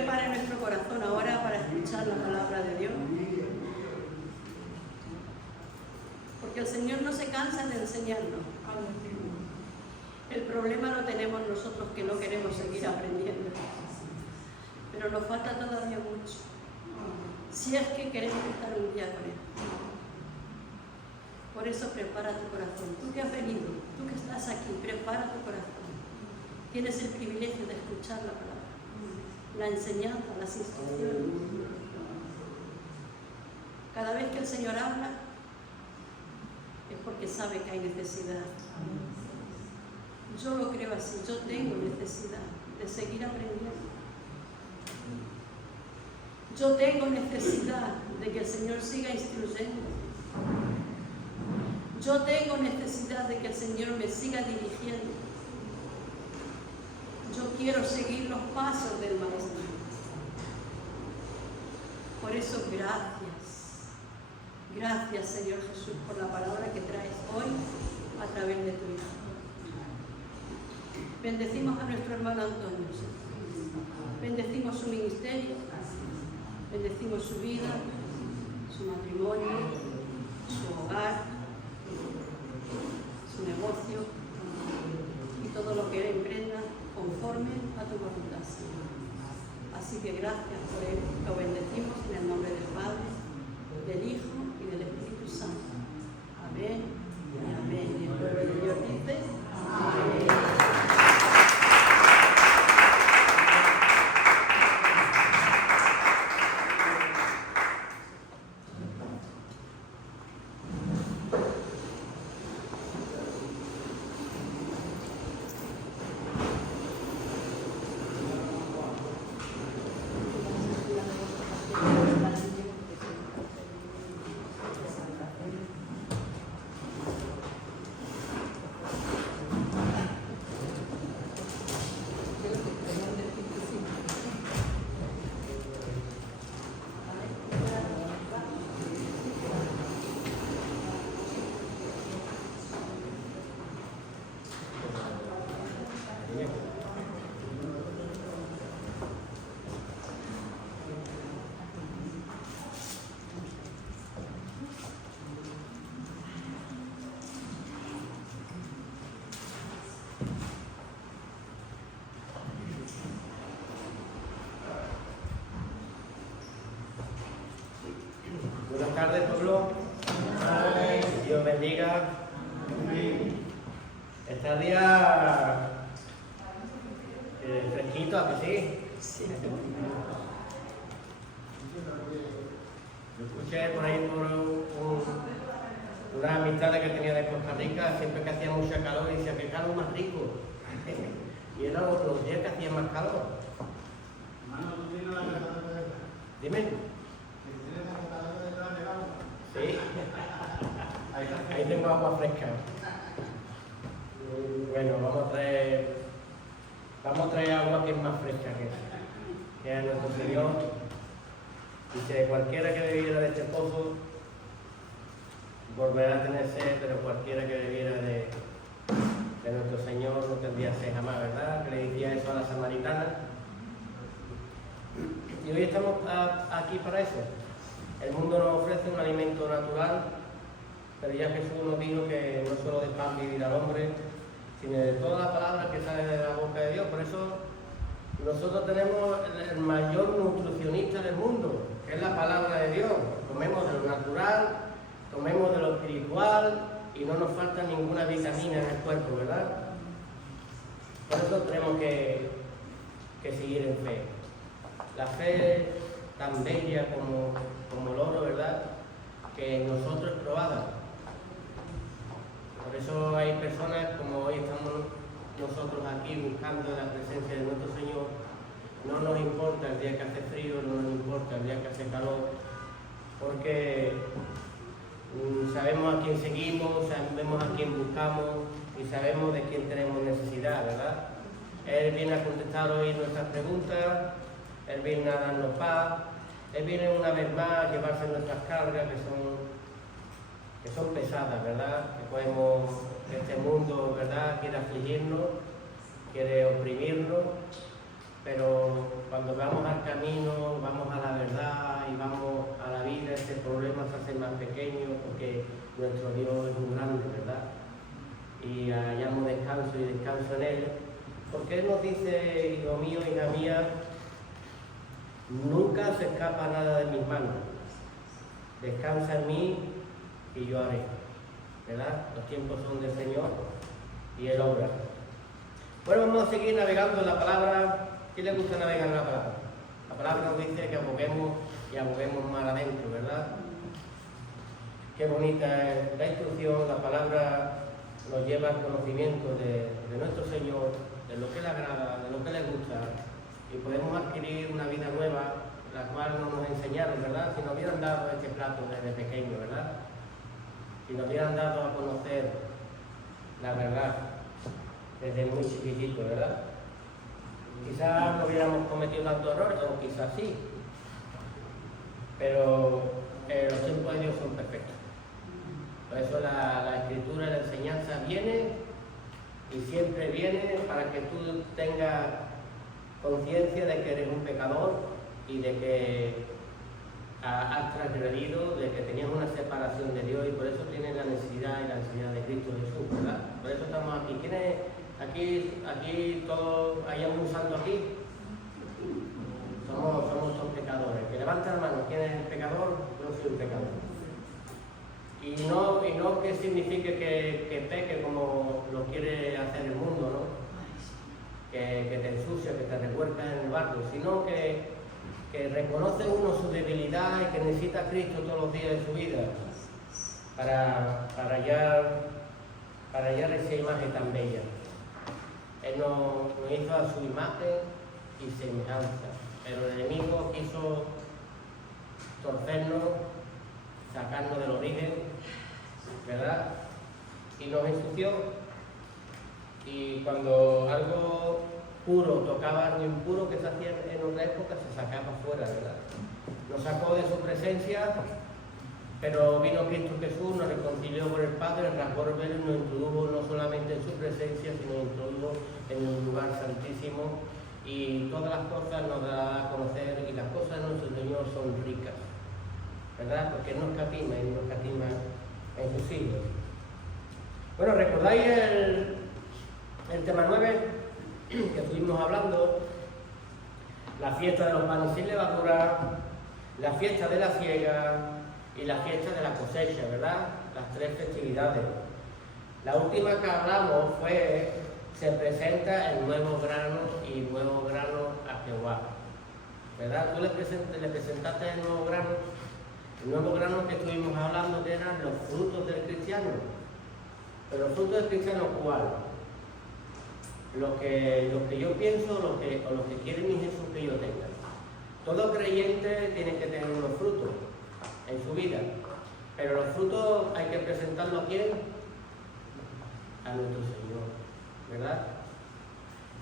prepare nuestro corazón ahora para escuchar la palabra de Dios. Porque el Señor no se cansa de enseñarnos. El problema lo tenemos nosotros, que no queremos seguir aprendiendo. Pero nos falta todavía mucho. Si es que queremos estar un día con Él. Por eso prepara tu corazón. Tú que has venido, tú que estás aquí, prepara tu corazón. Tienes el privilegio de escuchar la palabra, la enseñanza, las instrucciones. Cada vez que el Señor habla, es porque sabe que hay necesidad. Yo lo creo así, yo tengo necesidad de seguir aprendiendo. Yo tengo necesidad de que el Señor siga instruyendo. Yo tengo necesidad de que el Señor me siga dirigiendo. Yo quiero seguir los pasos del Maestro. Por eso, gracias. Gracias, Señor Jesús, por la palabra que traes hoy a través de tu Hijo. Bendecimos a nuestro hermano Antonio, Señor. Bendecimos su ministerio, bendecimos su vida, su matrimonio, su hogar, su negocio y todo lo que él emprenda conforme a tu voluntad, Señor. Así que gracias por él, lo bendecimos en el nombre del Padre, del Hijo y del Espíritu Santo. Amén y amén. Y el pueblo de Dios dice, amén. Buenas tardes, pueblo. Dios bendiga. Este día fresquito, ¿a que sí? Sí. Yo escuché por ahí una amistad que tenía de Costa Rica, siempre que hacía mucha calor, y decía que calor más rico. Y eran los días que hacía más calor. Dime. Sí. Ahí tengo agua fresca. Bueno, vamos a traer agua que es más fresca que es nuestro Señor. Dice, cualquiera que bebiera de este pozo volverá a tener sed, pero cualquiera que bebiera de nuestro Señor no tendría sed jamás, ¿verdad? Que le decía eso a la samaritana. Y hoy estamos aquí para eso. El mundo nos ofrece un alimento natural, pero ya Jesús nos dijo que no solo de pan vivir al hombre, sino de todas las palabras que salen de la boca de Dios. Por eso nosotros tenemos el mayor nutricionista del mundo, que es la palabra de Dios. Comemos de lo natural, comemos de lo espiritual y no nos falta ninguna vitamina en el cuerpo, ¿verdad? Por eso tenemos que seguir en fe. La fe tan bella como el oro, ¿verdad?, que en nosotros es probada. Por eso hay personas, como hoy estamos nosotros aquí buscando la presencia de nuestro Señor, no nos importa el día que hace frío, no nos importa el día que hace calor, porque sabemos a quién seguimos, sabemos a quién buscamos y sabemos de quién tenemos necesidad, ¿verdad? Él viene a contestar hoy nuestras preguntas, Él viene a darnos paz, Él viene una vez más a llevarse nuestras cargas que son pesadas, ¿verdad? Que este mundo, ¿verdad?, quiere afligirnos, quiere oprimirnos, pero cuando vamos al camino, vamos a la verdad y vamos a la vida, ese problema se hace más pequeño porque nuestro Dios es muy grande, ¿verdad? Y hallamos descanso y descanso en Él, porque Él nos dice, hijo mío, hija mía, nunca se escapa nada de mis manos, descansa en mí y yo haré, ¿verdad? Los tiempos son del Señor y Él obra. Bueno, vamos a seguir navegando en la palabra. ¿Quién le gusta navegar en la palabra? La palabra nos dice que aboguemos y aboguemos más adentro, ¿verdad? Qué bonita es la instrucción, la palabra nos lleva al conocimiento de nuestro Señor, de lo que le agrada, de lo que le gusta, y podemos adquirir una vida nueva, la cual no nos enseñaron, ¿verdad? Si nos hubieran dado este plato desde pequeño, ¿verdad? Si nos hubieran dado a conocer la verdad desde muy chiquitito, ¿verdad? Quizás no hubiéramos cometido tantos errores, o quizás sí, pero los tiempos de Dios son perfectos. Por eso la escritura y la enseñanza viene y siempre viene para que tú tengas conciencia de que eres un pecador y de que has transgredido, de que tenías una separación de Dios, y por eso tienes la necesidad y la ansiedad de Cristo Jesús, ¿verdad? Por eso estamos aquí. ¿Quién es? Aquí todos, ¿hay algún santo aquí? Somos todos pecadores. Que levanta la mano. ¿Quién es el pecador? Yo soy un pecador. Y no que signifique que peque como lo quiere hacer el mundo, ¿no? Que te ensucia, que te revuelca en el barro, sino que reconoce uno su debilidad y que necesita a Cristo todos los días de su vida para hallar esa imagen tan bella. Él nos hizo a su imagen y semejanza, pero el enemigo quiso torcernos, sacarnos del origen, ¿verdad? Y nos ensució. Y cuando algo puro tocaba algo impuro que se hacía en otra época, se sacaba fuera, ¿verdad? Nos sacó de su presencia, pero vino Cristo Jesús, nos reconcilió con el Padre, rasgó el velo y nos introdujo no solamente en su presencia, sino nos introdujo en un lugar santísimo, y todas las cosas nos da a conocer, y las cosas de nuestro Señor son ricas, ¿verdad? Porque Él nos escatima y nos escatima en sus siglos. Bueno, ¿recordáis el tema 9 que estuvimos hablando? La fiesta de los panes sin levadura, la fiesta de la siega y la fiesta de la cosecha, ¿verdad? Las tres festividades. La última que hablamos fue, se presenta el nuevo grano y nuevo grano a Jehová, ¿verdad? Tú le presentaste el nuevo grano que estuvimos hablando, que eran los frutos del cristiano. Pero los frutos del cristiano, ¿cuál? Lo que yo pienso, o lo que quiere mi Jesús que yo tenga. Todo creyente tiene que tener unos frutos en su vida, pero los frutos hay que presentarlos a ¿quién? A nuestro Señor, ¿verdad?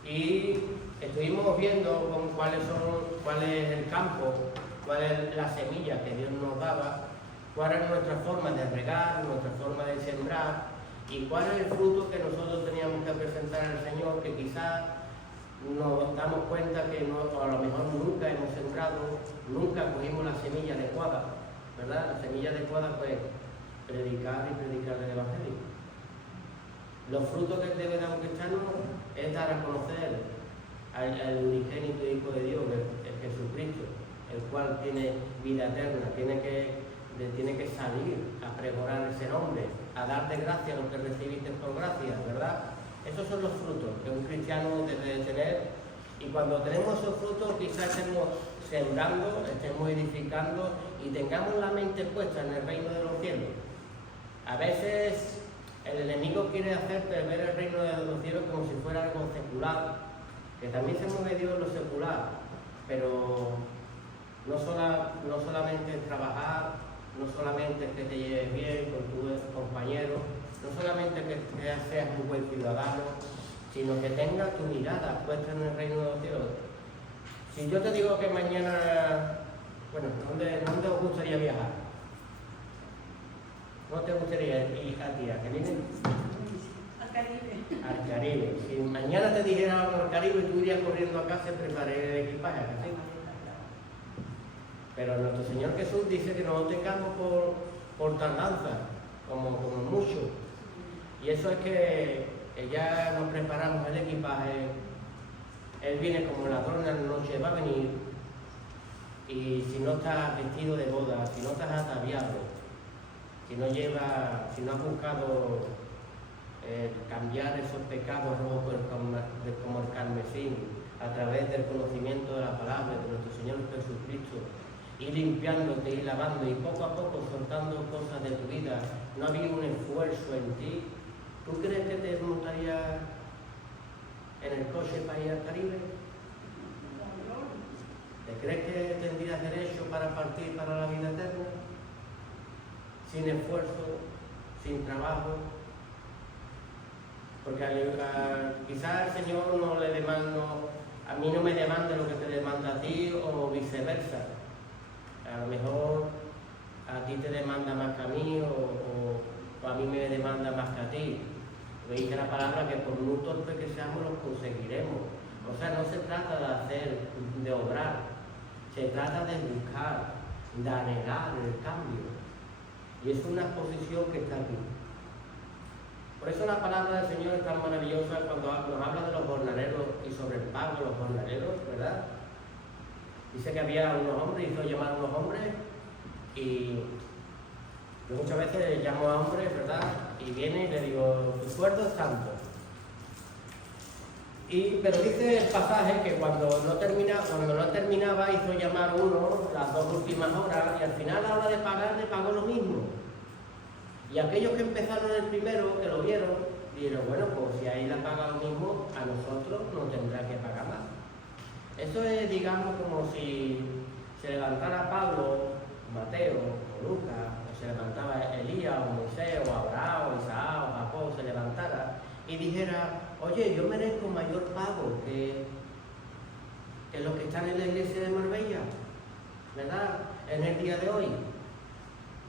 Y estuvimos viendo cuál es el campo, cuál es la semilla que Dios nos daba, cuál es nuestra forma de regar, nuestra forma de sembrar, y cuál es el fruto que nosotros teníamos que presentar al Señor, que quizás nos damos cuenta que a lo mejor nunca hemos sembrado, nunca cogimos la semilla adecuada, ¿verdad? La semilla adecuada fue predicar el Evangelio. Los frutos que debe dar un cristiano es dar a conocer al unigénito Hijo de Dios, el Jesucristo, el cual tiene vida eterna, tiene que salir a pregonar ese nombre, a dar de gracia lo que recibiste por gracia, ¿verdad? Esos son los frutos que un cristiano debe de tener, y cuando tenemos esos frutos quizás estemos sembrando, estemos edificando y tengamos la mente puesta en el reino de los cielos. A veces el enemigo quiere hacerte ver el reino de los cielos como si fuera algo secular, que también se mueve Dios en lo secular, pero no solamente es trabajar, no solamente es que te lleves bien con tus compañeros, no solamente que seas un buen ciudadano, sino que tengas tu mirada puesta en el reino de los cielos. Si yo te digo que mañana, bueno, ¿dónde os gustaría viajar? ¿No te gustaría ir a ti? ¿A qué viene? Al Caribe. Al Caribe. Si mañana te dijera al Caribe, tú irías corriendo a casa y preparé el equipaje, ¿sí? Pero nuestro Señor Jesús dice que no lo tengamos por tardanza, como mucho. Y eso es que ya nos preparamos el equipaje. Él viene como ladrón en la noche, va a venir. Y si no estás vestido de boda, si no estás ataviado, si no has buscado cambiar esos pecados rojos como el carmesí, a través del conocimiento de la palabra de nuestro Señor Jesucristo, ir limpiándote, ir lavando y poco a poco soltando cosas de tu vida, no había un esfuerzo en ti. ¿Tú crees que te montarías en el coche para ir al Caribe? ¿Te crees que tendrías derecho para partir para la vida eterna? Sin esfuerzo, sin trabajo. Porque quizás el Señor no le demanda, a mí no me demanda lo que te demanda a ti o viceversa. A lo mejor a ti te demanda más que a mí o a mí me demanda más que a ti. Veis la palabra que por muy torpe que seamos los conseguiremos. O sea, no se trata de obrar, se trata de buscar, de anhelar el cambio. Y es una posición que está aquí. Por eso la palabra del Señor es tan maravillosa cuando nos habla de los jornaleros y sobre el pago de los jornaleros, ¿verdad? Dice que había unos hombres, hizo llamar a unos hombres y yo muchas veces llamo a hombres, ¿verdad? Y viene y le digo, tu sueldo es tanto. Pero dice el pasaje que cuando no terminaba hizo llamar uno las 2 últimas horas y al final a la hora de pagar le pagó lo mismo. Y aquellos que empezaron el primero, que lo vieron, dijeron, bueno, pues si ahí le paga lo mismo, a nosotros nos tendrá que pagar más. Eso es, digamos, como si se levantara Pablo, Mateo, o Lucas, o se levantaba Elías, o Moisés, o Abraham, o Isaac, o Jacob, se levantara y dijera, oye, yo merezco mayor pago que los que están en la iglesia de Marbella, ¿verdad? En el día de hoy.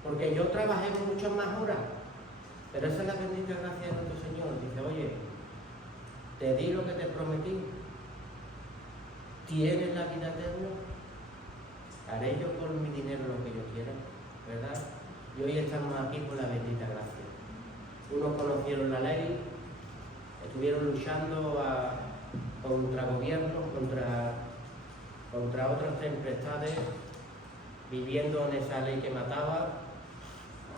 Porque yo trabajé muchas más horas, pero esa es la bendita gracia de nuestro Señor. Dice, oye, te di lo que te prometí, tienes la vida eterna, haré yo con mi dinero lo que yo quiera, ¿verdad? Y hoy estamos aquí por la bendita gracia. Unos conocieron la ley, estuvieron luchando contra gobiernos, contra otras tempestades, viviendo en esa ley que mataba.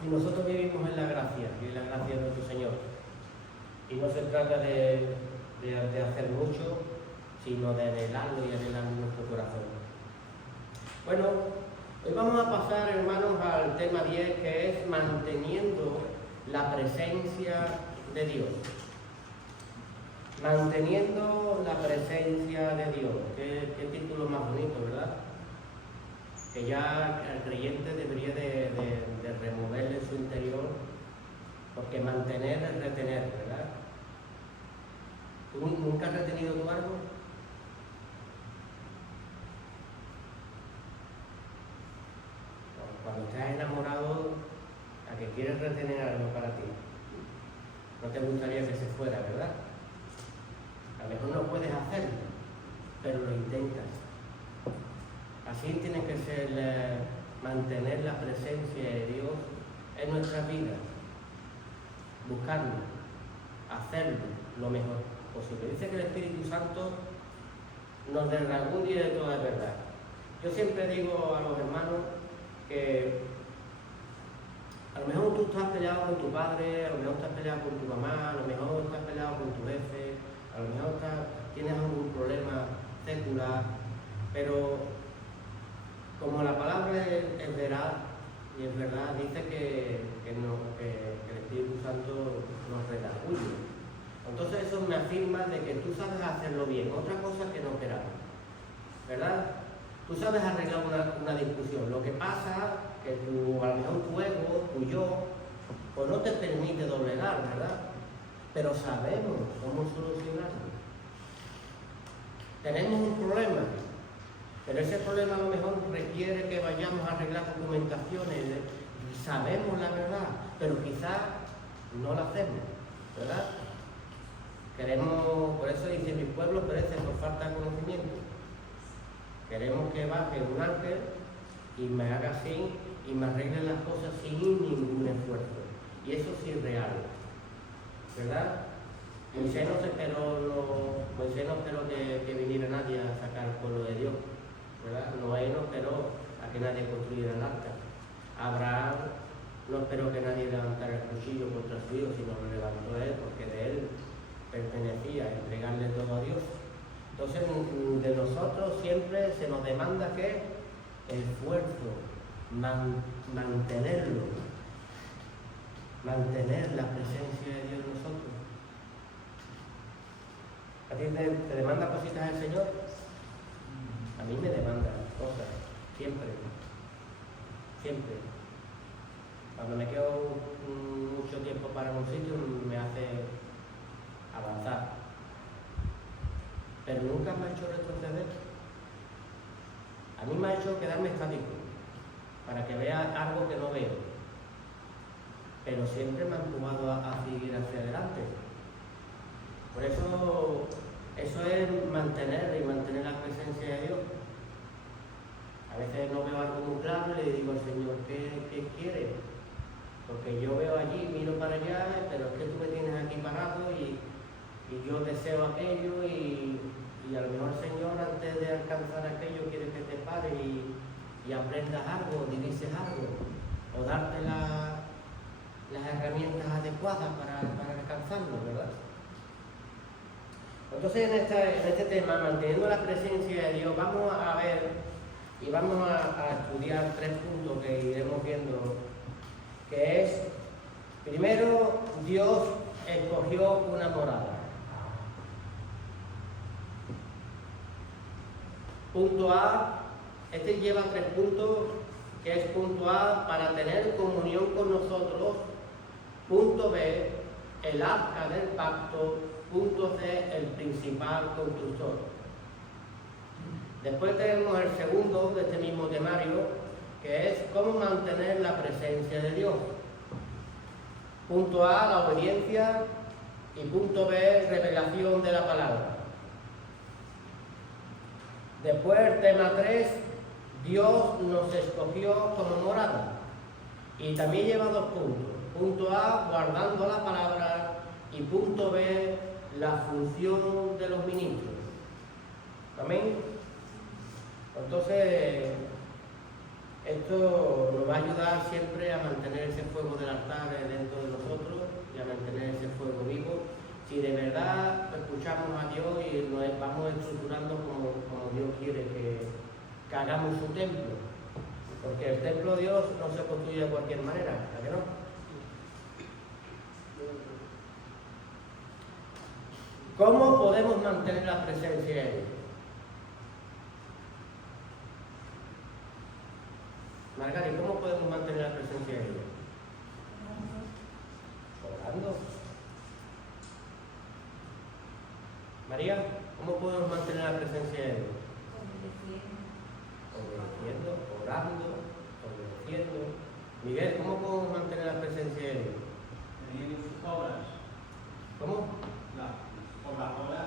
Y nosotros vivimos en la gracia, y en la gracia de nuestro Señor. Y no se trata de hacer mucho, sino de anhelarlo y anhelar en nuestro corazón. Bueno, hoy vamos a pasar, hermanos, al tema 10, que es manteniendo la presencia de Dios. Manteniendo la presencia de Dios. Qué título más bonito, ¿verdad? Que ya el creyente debería de removerle en su interior, porque mantener es retener, ¿verdad? ¿Tú nunca has retenido tu árbol? Cuando estás enamorado, a que quieres retener algo para ti, no te gustaría que se fuera, ¿verdad? A lo mejor no puedes hacerlo, pero lo intentas. Así tiene que ser mantener la presencia de Dios en nuestras vidas, buscarlo, hacerlo lo mejor posible. Dice que el Espíritu Santo nos desragudie de toda verdad. Yo siempre digo a los hermanos que a lo mejor tú estás peleado con tu padre, a lo mejor estás peleado con tu mamá, a lo mejor estás peleado con tu jefe, a lo mejor tienes algún problema secular, pero como la palabra es veraz y es verdad, dice que el Espíritu Santo nos redarguye. Entonces eso me afirma de que tú sabes hacerlo bien, otra cosa que no queramos, ¿verdad? Tú sabes arreglar una discusión, lo que pasa que a lo mejor tu ego, tu yo, pues no te permite doblegar, ¿verdad? Pero sabemos cómo solucionarlo. Tenemos un problema, pero ese problema a lo mejor requiere que vayamos a arreglar documentaciones, y sabemos la verdad, pero quizás no la hacemos, ¿verdad? Por eso dice, mi pueblo perece por falta de conocimiento. Queremos que baje un ángel y me haga así y me arregle las cosas sin ningún esfuerzo. Y eso sí es real, ¿verdad? Moisés no esperó que viniera nadie a sacar al pueblo de Dios, ¿verdad? Noé no esperó a que nadie construyera el arca. Abraham no esperó que nadie levantara el cuchillo contra su hijo, sino lo levantó él, porque de él pertenecía entregarle todo a Dios. Entonces, de nosotros siempre se nos demanda que esfuerzo, mantener la presencia de Dios en nosotros. ¿A ti te demanda cositas el Señor? A mí me demanda cosas, siempre. Cuando me quedo mucho tiempo para un sitio me hace avanzar, pero nunca me ha hecho retroceder. A mí me ha hecho quedarme estático, para que vea algo que no veo, pero siempre me ha empujado a seguir hacia adelante. Por eso es mantener la presencia de Dios. A veces no veo algo muy claro y le digo al Señor, ¿qué quiere? Porque yo veo allí, miro para allá, pero es que tú me tienes aquí parado y yo deseo aquello y a lo mejor, Señor, antes de alcanzar aquello, quiere que te pares y aprendas algo, divises algo, o darte las herramientas adecuadas para alcanzarlo, ¿verdad? Entonces, en este tema, manteniendo la presencia de Dios, vamos a ver y vamos a estudiar 3 puntos que iremos viendo, que es, primero, Dios escogió una morada. Punto A, este lleva 3 puntos, que es punto A, para tener comunión con nosotros. Punto B, el arca del pacto. Punto C, el principal constructor. Después tenemos el segundo de este mismo temario, que es cómo mantener la presencia de Dios. Punto A, la obediencia, y punto B, revelación de la palabra. Después el tema 3, Dios nos escogió como morada. Y también lleva 2 puntos. Punto A, guardando la palabra, y punto B, la función de los ministros. Amén. Entonces, esto nos va a ayudar siempre a mantener ese fuego del altar dentro de nosotros y a mantener ese fuego vivo. Si de verdad escuchamos a Dios y nos vamos estructurando como Dios quiere que hagamos su templo. Porque el templo de Dios no se construye de cualquier manera, ¿verdad que no? ¿Cómo podemos mantener la presencia de Dios? Margarita, ¿cómo podemos mantener la presencia de Dios? Orando. María, ¿cómo podemos mantener la presencia de Dios? Obedeciendo, orando, obedeciendo. Miguel, ¿cómo podemos mantener la presencia de Dios? Teniendo sus obras. ¿Cómo? Por las obras.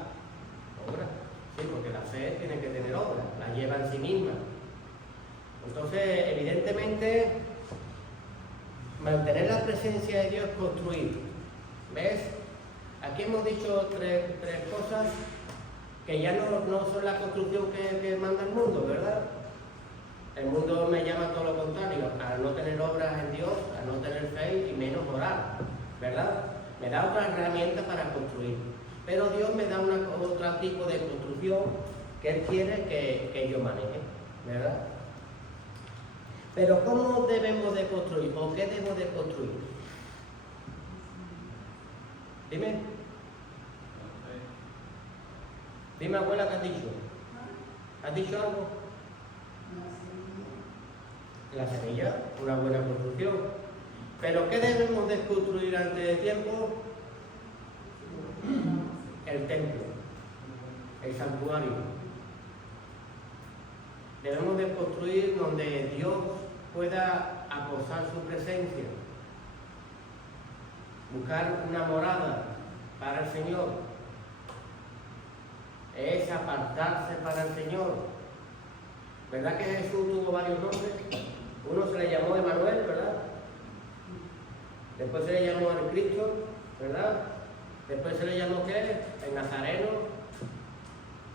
¿Obras? Sí, porque la fe tiene que tener obras, la lleva en sí misma. Entonces, evidentemente, mantener la presencia de Dios es construir. ¿Ves? Aquí hemos dicho tres cosas que ya no son la construcción que manda el mundo, ¿verdad? El mundo me llama todo lo contrario, a no tener obras en Dios, a no tener fe y menos orar, ¿verdad? Me da otra herramienta para construir. Pero Dios me da otro tipo de construcción que Él quiere que yo maneje, ¿verdad? Pero ¿cómo debemos de construir? ¿O qué debo de construir? Dime. Dime, abuela, ¿qué has dicho? ¿Has dicho algo? La semilla, una buena construcción. ¿Pero qué debemos de construir antes de tiempo? El templo, el santuario. Debemos de construir donde Dios pueda acosar su presencia, buscar una morada para el Señor, es apartarse para el Señor, ¿Verdad que Jesús tuvo varios nombres? Uno se le llamó Emanuel, ¿verdad? Después se le llamó el Cristo, ¿verdad? Después se le llamó ¿qué? El Nazareno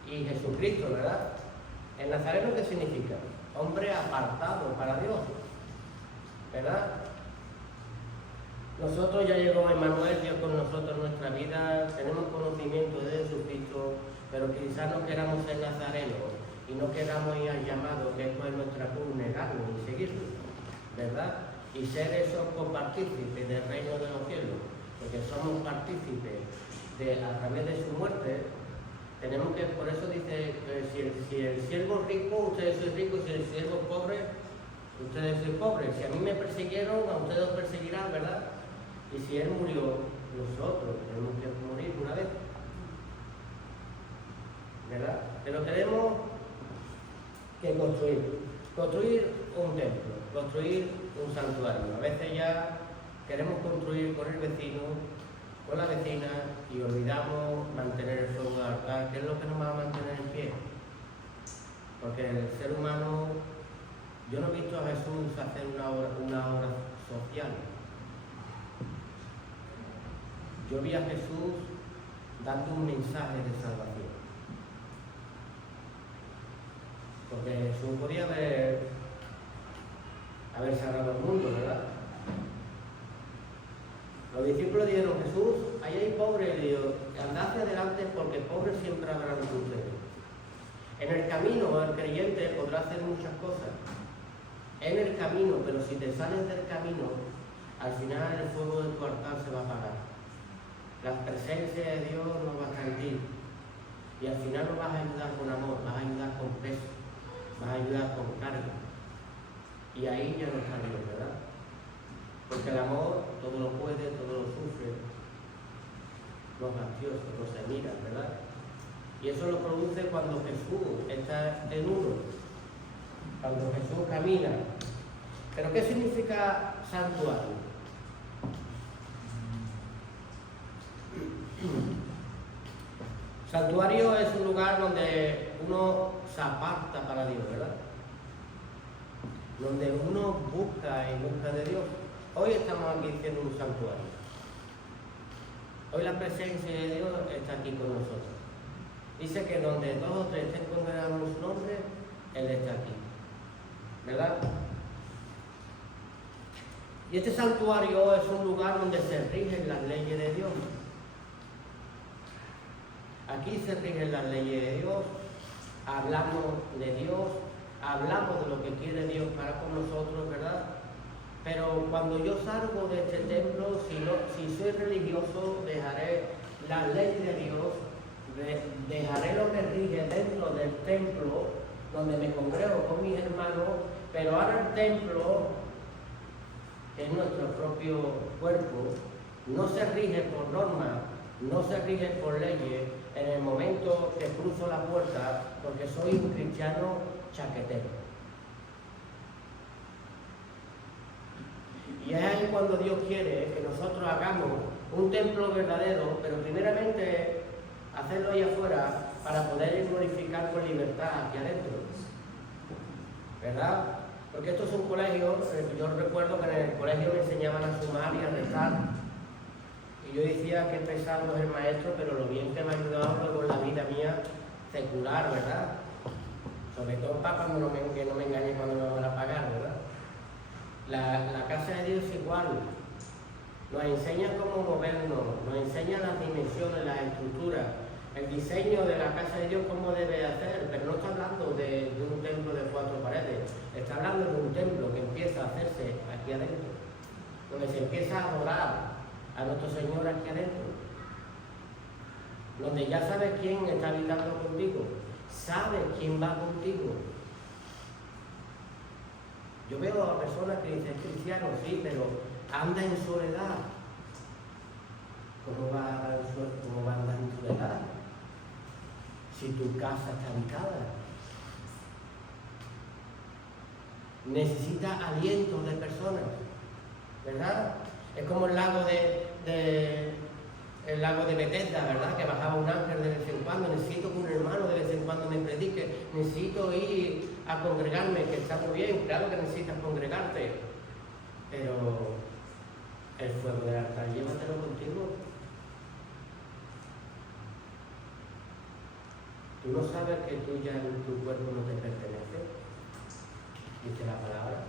y Jesucristo, ¿verdad? ¿El Nazareno qué significa? Hombre apartado para Dios, ¿verdad? Nosotros ya llegó Emmanuel, Dios con nosotros en nuestra vida, tenemos conocimiento de Jesucristo, pero quizás no queramos ser nazarenos y no queramos ir al llamado, que esto es nuestra cruz, negarnos y seguirlo, ¿verdad? Y ser esos copartícipes del reino de los cielos, porque somos partícipes a través de su muerte. Tenemos que, por eso dice, si el siervo rico, ustedes son ricos, si el siervo pobre, ustedes son pobres. Si a mí me persiguieron, a ustedes os perseguirán, ¿verdad? Y si él murió, nosotros tenemos que morir una vez, ¿verdad? Pero tenemos que construir un templo, construir un santuario. A veces ya queremos construir con el vecino, con la vecina, y olvidamos mantener el fuego del altar, que es lo que nos va a mantener en pie. Porque el ser humano, yo no he visto a Jesús hacer una obra social. Yo vi a Jesús dando un mensaje de salvación. Porque Jesús podía haber salvado el mundo, ¿verdad? Los discípulos dijeron, Jesús, ahí hay pobres, y dijo, andad hacia adelante porque pobres siempre habrán de ustedes. En el camino el creyente podrá hacer muchas cosas. En el camino, pero si te sales del camino, al final el fuego de tu altar se va a apagar. La presencia de Dios no va a estar en ti. Y al final no vas a ayudar con amor, vas a ayudar con peso, vas a ayudar con carga. Y ahí ya no está Dios, ¿verdad? Porque el amor todo lo puede, todo lo sufre, no es gracioso, no se mira, ¿verdad? Y eso lo produce cuando Jesús está en uno, cuando Jesús camina. ¿Pero qué significa santuario? Santuario es un lugar donde uno se aparta para Dios, ¿verdad? Donde uno busca en busca de Dios. Hoy estamos aquí haciendo un santuario. Hoy la presencia de Dios está aquí con nosotros. Dice que donde dos o tres estén congregados en su nombre, Él está aquí. ¿Verdad? Y este santuario es un lugar donde se rigen las leyes de Dios. Aquí se rigen las leyes de Dios, hablamos de Dios, hablamos de lo que quiere Dios para con nosotros, ¿verdad? Pero cuando yo salgo de este templo, si soy religioso, dejaré las leyes de Dios, dejaré lo que rige dentro del templo, donde me congrego con mis hermanos, pero ahora el templo, que es nuestro propio cuerpo, no se rige por normas, no se rige por leyes. En el momento que cruzo la puerta, porque soy un cristiano chaquetero. Y es ahí cuando Dios quiere que nosotros hagamos un templo verdadero, pero primeramente hacerlo ahí afuera para poder glorificar con libertad aquí adentro. ¿Verdad? Porque esto es un colegio, yo recuerdo que en el colegio me enseñaban a sumar y a restar. Y yo decía que pesado es el maestro, pero lo bien que me ha ayudado luego en la vida mía secular, ¿verdad? Sobre todo para cuando que no me engañe cuando me van a pagar, ¿verdad? La casa de Dios es igual. Nos enseña cómo movernos, nos enseña las dimensiones, las estructuras, el diseño de la casa de Dios, cómo debe hacer, pero no está hablando de un templo de 4 paredes, está hablando de un templo que empieza a hacerse aquí adentro, donde se empieza a adorar a nuestro Señor aquí adentro, donde ya sabes quién está habitando contigo, sabes quién va contigo. Yo veo a personas que dicen cristiano, sí, pero anda en soledad. ¿Cómo va a andar en soledad? Si tu casa está habitada. Necesita aliento de personas, ¿verdad? Es como el lago de Bethesda, ¿verdad? Que bajaba un ángel de vez en cuando. Necesito que un hermano de vez en cuando me predique. Necesito ir a congregarme, que está muy bien, claro que necesitas congregarte, pero el fuego del altar, llévatelo contigo. ¿Tú no sabes que tú ya tu cuerpo no te pertenece? Dice la palabra.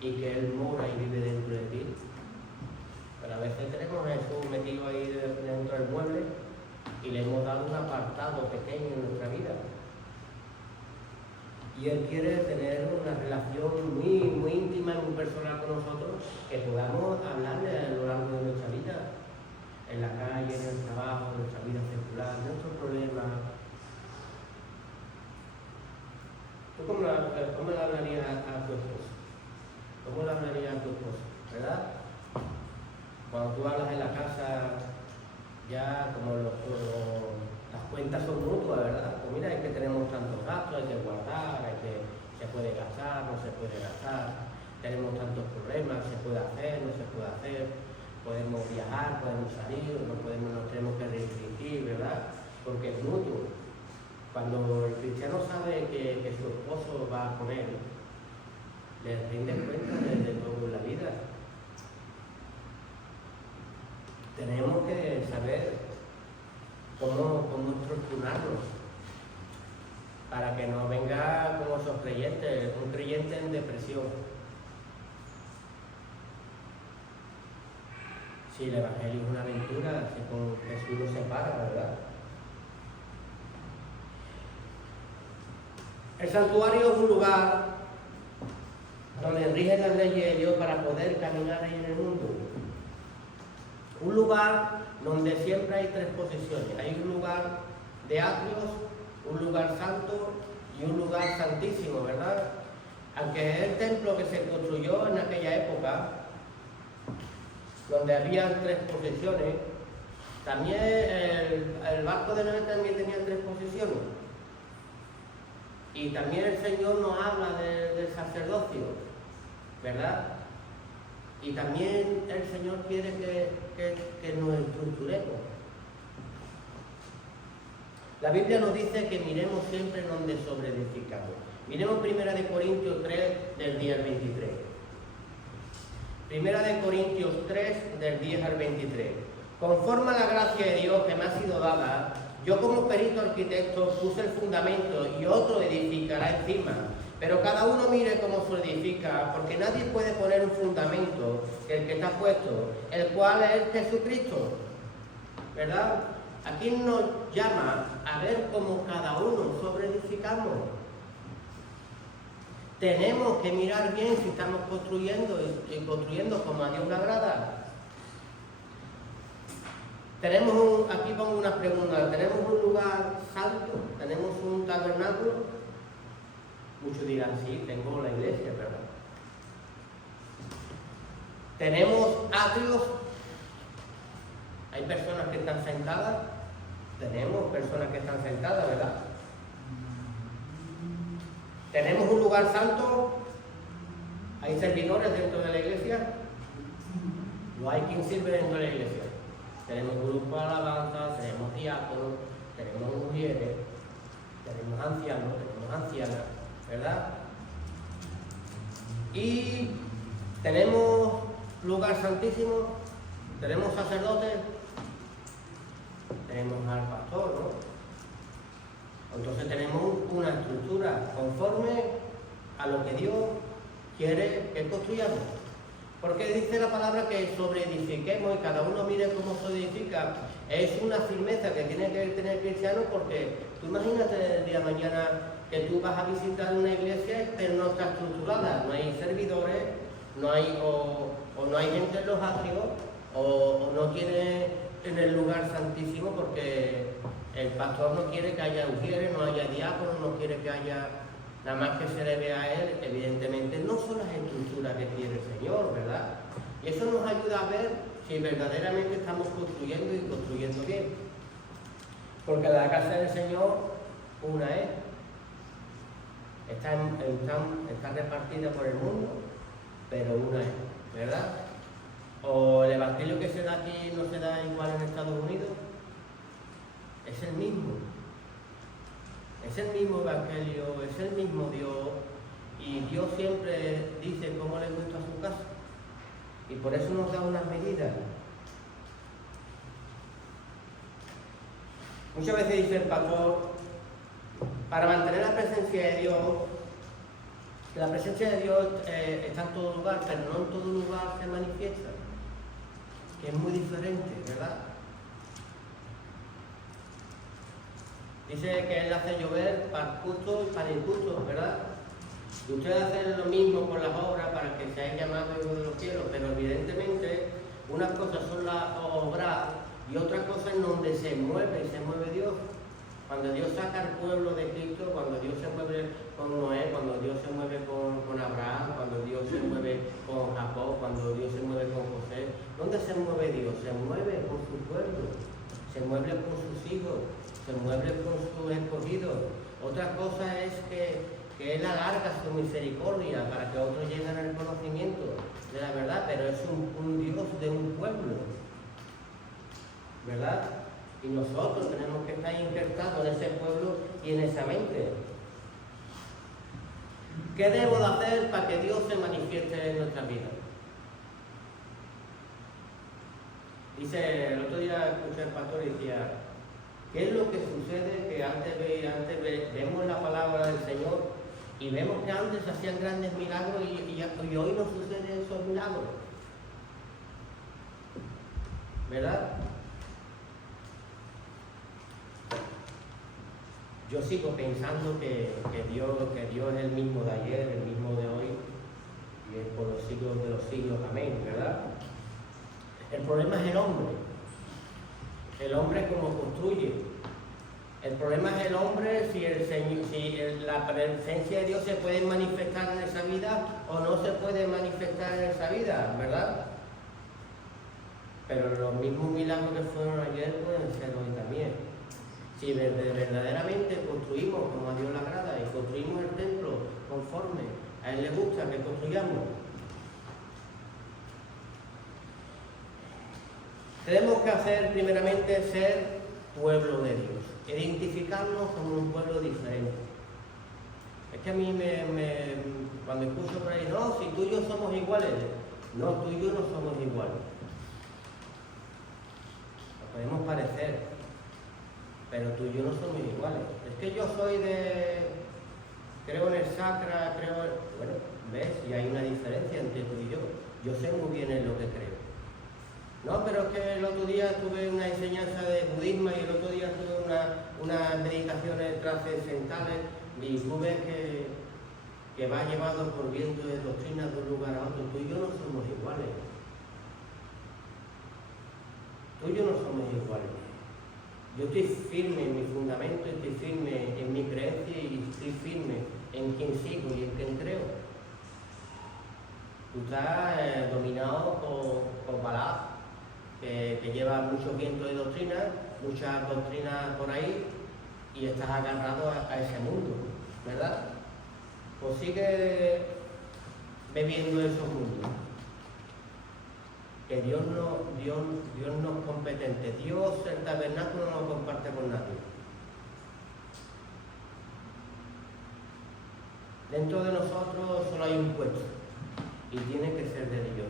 Y que Él mora y vive dentro de ti. Pero a veces tenemos a Jesús metido ahí dentro del mueble y le hemos dado un apartado pequeño en nuestra vida. Y Él quiere tener una relación muy íntima y muy personal con nosotros, que podamos hablarle a lo largo de nuestra vida, en la calle, en el trabajo, en nuestra vida secular, nuestros problemas. ¿Tú cómo le hablarías a tu esposo? ¿Cómo le hablarías a tu esposo? ¿Verdad? Cuando tú hablas en la casa, ya como las cuentas son mutuas, ¿verdad? Pues mira, es que tenemos tantos gastos, hay que guardar, se puede gastar, no se puede gastar, tenemos tantos problemas, se puede hacer, no se puede hacer, podemos viajar, podemos salir, nos tenemos que restringir, ¿verdad? Porque es mutuo. Cuando el cristiano sabe que su esposo va con él, le rinde cuenta de todo en la vida. Tenemos que saber cómo estructurarnos para que no venga como esos creyentes, un creyente en depresión. Si el Evangelio es una aventura, si con Jesús no se para, ¿verdad? El santuario es un lugar donde rigen las leyes de Dios para poder caminar ahí en el mundo. Un lugar donde siempre hay tres posiciones. Hay un lugar de atrios, un lugar santo y un lugar santísimo, ¿verdad? Aunque es el templo que se construyó en aquella época, donde había tres posiciones, también el barco de Noé también tenía tres posiciones. Y también el Señor nos habla del sacerdocio, ¿verdad? Y también el Señor quiere que nos estructuremos. La Biblia nos dice que miremos siempre donde sobreedificamos. Miremos 1 Corintios 3, del 10 al 23. 1 Corintios 3, del 10 al 23. Conforme a la gracia de Dios que me ha sido dada, yo como perito arquitecto puse el fundamento y otro edificará encima. Pero cada uno mire cómo se edifica, porque nadie puede poner un fundamento que el que está puesto, el cual es Jesucristo. ¿Verdad? Aquí nos llama a ver cómo cada uno sobreedificamos. Tenemos que mirar bien si estamos construyendo y construyendo como a Dios le agrada. Aquí pongo una pregunta, ¿tenemos un lugar santo? ¿Tenemos un tabernáculo? Muchos dirán, sí, tengo la iglesia, ¿verdad? ¿Tenemos atrios? ¿Hay personas que están sentadas? Tenemos personas que están sentadas, ¿verdad? ¿Tenemos un lugar santo? ¿Hay servidores dentro de la iglesia? ¿No hay quien sirve dentro de la iglesia? Tenemos grupo de alabanza, tenemos diáconos, tenemos mujeres, tenemos ancianos, tenemos ancianas, ¿verdad? Y tenemos lugar santísimo, tenemos sacerdotes, tenemos al pastor, ¿no? Entonces tenemos una estructura conforme a lo que Dios quiere que construyamos. Porque dice la palabra que sobreedifiquemos y cada uno mire cómo se edifica. Es una firmeza que tiene que tener el cristiano, porque tú imagínate el día de mañana que tú vas a visitar una iglesia pero no está estructurada, no hay servidores, no hay, o no hay gente en los atrios, o no tiene en el lugar santísimo, porque el pastor no quiere que haya ujieres, no haya diáconos, no quiere que haya nada más que se le vea a él. Evidentemente no son las estructuras que quiere el Señor, ¿verdad? Y eso nos ayuda a ver si verdaderamente estamos construyendo y construyendo bien. Porque la casa del Señor, una es, está repartida por el mundo, pero una es, ¿verdad? O el evangelio que se da aquí no se da igual en Estados Unidos, es el mismo. Es el mismo Evangelio, es el mismo Dios, y Dios siempre dice cómo le gusta a su casa. Y por eso nos da unas medidas. Muchas veces dice el pastor, para mantener la presencia de Dios, la presencia de Dios está en todo lugar, pero no en todo lugar se manifiesta, que es muy diferente, ¿verdad? Dice que Él hace llover para justos y para injustos, ¿verdad? Y ustedes hacen lo mismo con las obras para que seáis llamados hijos de los cielos, pero evidentemente unas cosas son las obras y otra cosa es donde se mueve Dios. Cuando Dios saca al pueblo de Cristo, cuando Dios se mueve con Noé, cuando Dios se mueve con Abraham, cuando Dios se mueve con Jacob, cuando Dios se mueve con José, ¿dónde se mueve Dios? Se mueve con su pueblo, se mueve con sus hijos, se mueve con sus escogidos. Otra cosa es que Él alarga su misericordia para que otros lleguen al conocimiento de la verdad, pero es un Dios de un pueblo, ¿verdad? Y nosotros tenemos que estar injertados en ese pueblo y en esa mente. ¿Qué debo de hacer para que Dios se manifieste en nuestra vida? Dice, el otro día escuché al pastor y decía, ¿qué es lo que sucede? Que antes vemos la palabra del Señor y vemos que antes se hacían grandes milagros y hoy no suceden esos milagros, ¿verdad? Yo sigo pensando que Dios es el mismo de ayer, el mismo de hoy, y es por los siglos de los siglos, amén, ¿verdad? El problema es el hombre como construye. El problema es el hombre si la presencia de Dios se puede manifestar en esa vida o no se puede manifestar en esa vida, ¿verdad? Pero los mismos milagros que fueron ayer pueden ser hoy también. Si verdaderamente construimos como a Dios le agrada y construimos el templo conforme a Él le gusta que construyamos, tenemos que hacer primeramente ser pueblo de Dios, identificarnos como un pueblo diferente. Es que a mí cuando escucho por ahí, no, si tú y yo somos iguales, no, tú y yo no somos iguales. Nos podemos parecer, pero tú y yo no somos iguales. Es que yo creo en el sacra, bueno, ves, y hay una diferencia entre tú y yo. Yo sé muy bien en lo que creo. No, pero es que el otro día tuve una enseñanza de budismo y el otro día tuve unas meditaciones trascendentales y tú ves que va llevado por viento de doctrinas de un lugar a otro. Tú y yo no somos iguales. Tú y yo no somos iguales. Yo estoy firme en mi fundamento, estoy firme en mi creencia y estoy firme en quien sigo y en quien creo. Tú estás dominado por Balaam, que lleva muchos vientos de doctrina, muchas doctrinas por ahí, y estás agarrado a ese mundo, ¿verdad? Pues sigue bebiendo esos mundos. Que Dios no es competente. Dios, el tabernáculo, no lo comparte con nadie. Dentro de nosotros solo hay un puesto y tiene que ser de Dios.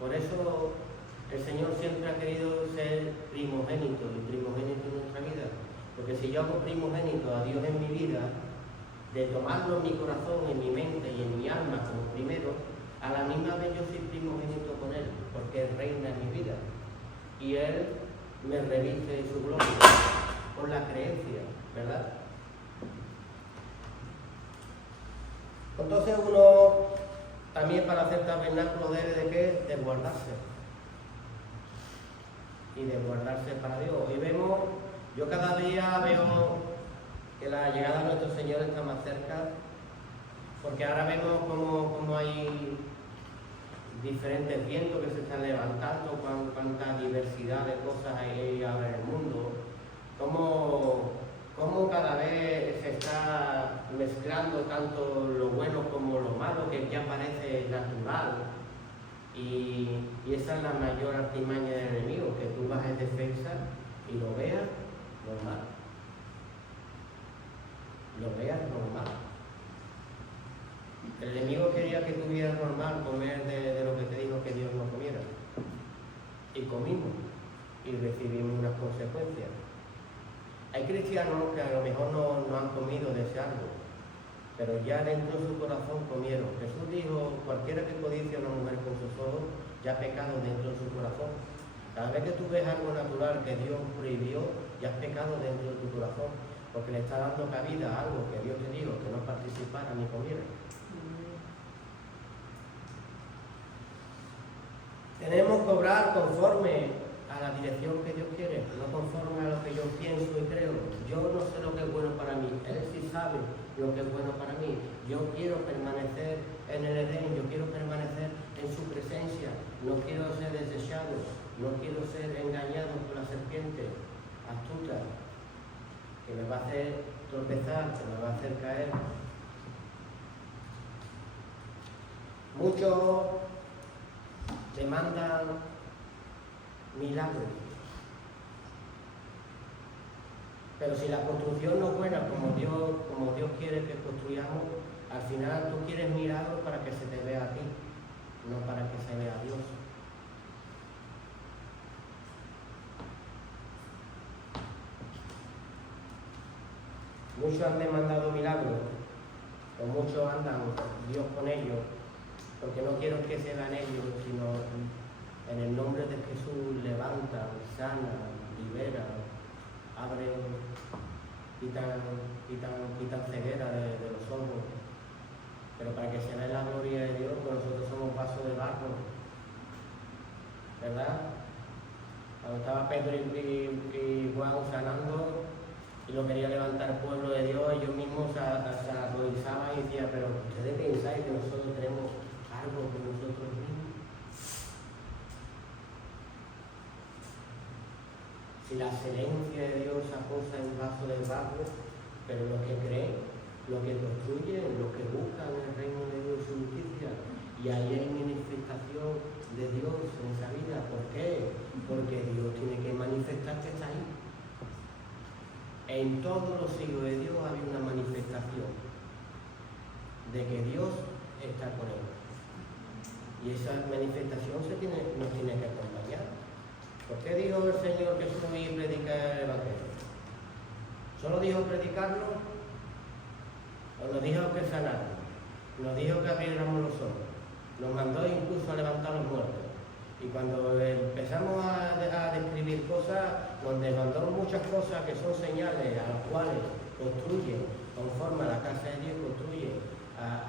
Por eso el Señor siempre ha querido ser primogénito en nuestra vida. Porque si yo hago primogénito a Dios en mi vida, de tomarlo en mi corazón, en mi mente y en mi alma como primero, a la misma vez yo soy primogénito con Él, porque Él reina en mi vida. Y Él me reviste de su gloria, por la creencia, ¿verdad? Entonces uno también para hacer tabernáculo debe de ¿qué? De guardarse. Y de guardarse para Dios. Hoy yo cada día veo que la llegada de nuestro Señor está más cerca, porque ahora vemos cómo hay diferentes vientos que se están levantando, cuánta diversidad de cosas hay ahora en el mundo, cómo cada vez se está mezclando tanto lo bueno como lo malo, que ya parece natural, y esa es la mayor artimaña del enemigo, que tú bajes defensa y lo veas normal. lo veas normal. El enemigo quería que tuvieras normal comer de lo que te dijo que Dios no comiera. Y comimos y recibimos unas consecuencias. Hay cristianos que a lo mejor no han comido de ese árbol, pero ya dentro de su corazón comieron. Jesús dijo, cualquiera que codicia a una mujer con sus ojos, ya ha pecado dentro de su corazón. Cada vez que tú ves algo natural que Dios prohibió, ya has pecado dentro de tu corazón, porque le está dando cabida a algo que Dios te dijo que no participara ni comiera. Tenemos que obrar conforme a la dirección que Dios quiere, no conforme a lo que yo pienso y creo. Yo no sé lo que es bueno para mí, Él sí sabe lo que es bueno para mí. Yo quiero permanecer en el Edén, yo quiero permanecer en su presencia, no quiero ser desechado, no quiero ser engañado por la serpiente astuta, que me va a hacer tropezar, que me va a hacer caer. Muchos demandan milagros, pero si la construcción no es buena como Dios quiere que construyamos, al final tú quieres milagros para que se te vea a ti, no para que se vea a Dios. Muchos han demandado milagros, o muchos andan Dios con ellos, porque no quiero que se vean ellos, sino en el nombre de Jesús levanta, sana, libera, abre, quitan ceguera de los ojos. Pero para que se vea la gloria de Dios, pues nosotros somos vasos de barro, ¿verdad? Cuando estaba Pedro y Juan sanando, y lo quería levantar el pueblo de Dios, ellos mismos se arrodillaban y decían, pero ustedes pensáis que nosotros tenemos algo que nosotros mismos. Si la excelencia de Dios se posa en un vaso de barro, pero los que creen, los que construyen, los que buscan el reino de Dios y su justicia, y ahí hay manifestación de Dios en esa vida. ¿Por qué? Porque Dios tiene que manifestar que está ahí. En todos los siglos de Dios había una manifestación de que Dios está con él. Y esa manifestación nos tiene que acompañar. ¿Por qué dijo el Señor que subí y predicar el Evangelio? ¿Solo dijo predicarlo? ¿O nos dijo que sanarlo? ¿Nos dijo que abriéramos los ojos? Nos mandó incluso a levantar los muertos. Y cuando empezamos a describir cosas, nos mandó muchas cosas que son señales a las cuales construyen, conforme a la casa de Dios, construyen a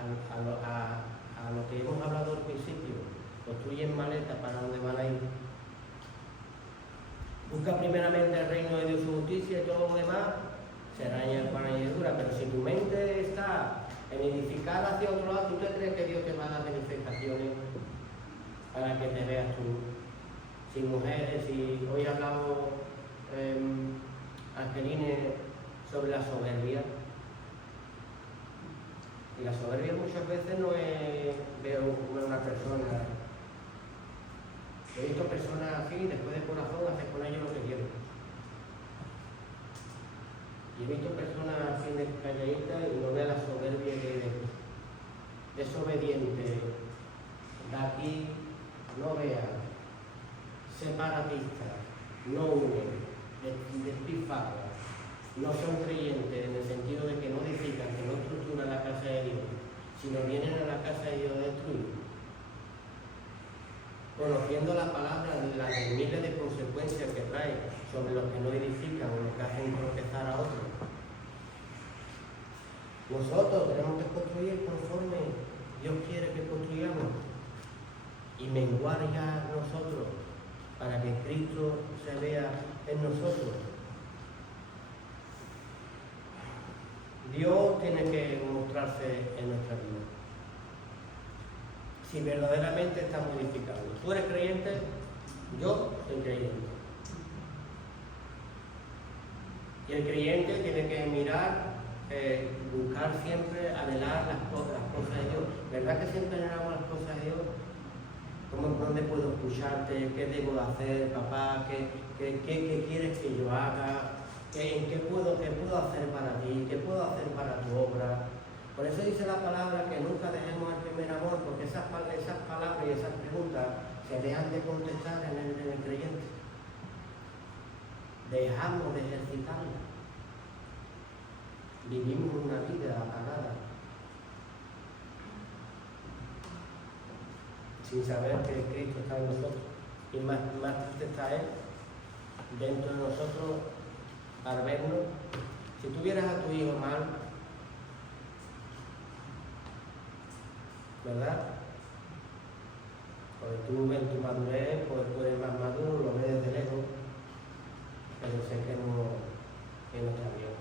lo que hemos hablado al principio, construyen maletas para donde van a ir. Busca primeramente el reino de Dios y su justicia y todo lo demás será por añadidura. Pero si tu mente está en edificar hacia otro lado, ¿tú te crees que Dios te va a dar manifestaciones para que te veas tú? Sin mujeres, y hoy ha hablado Angeline sobre la soberbia. Y la soberbia muchas veces no es ver una persona. He visto personas así, después de corazón, hacer con ellos lo que quieren. Y he visto personas así de calladitas y no vea la soberbia que desobediente, de aquí, no vea, separatista, no une, despilfarra, no son creyentes en el sentido de que no edifican, que no estructuran la casa de Dios, sino vienen a la casa de Dios a destruir. Conociendo la palabra, las miles de consecuencias que trae sobre los que no edifican o los que hacen tropezar a otros. Nosotros tenemos que construir conforme Dios quiere que construyamos y menguar ya nosotros para que Cristo se vea en nosotros. Dios tiene que mostrarse en nuestra vida. Si verdaderamente estamos edificando. ¿Tú eres creyente? Yo soy creyente. Y el creyente tiene que mirar, buscar siempre, anhelar las cosas de Dios. ¿Verdad que siempre anhelamos las cosas de Dios? ¿Dónde puedo escucharte? ¿Qué debo de hacer, papá? ¿Qué quieres que yo haga? ¿En qué puedo hacer para ti? ¿Qué puedo hacer para tu obra? Por eso dice la palabra que nunca dejemos el primer amor, porque esas palabras y esas preguntas se dejan de contestar en el creyente. Dejamos de ejercitarla. Vivimos una vida apagada, sin saber que Cristo está en nosotros. Y más triste está Él dentro de nosotros al vernos. Si tuvieras a tu hijo mal, ¿verdad? Pues tú en tu madurez, pues tú eres más maduro, lo ves desde lejos, pero sé que no está bien.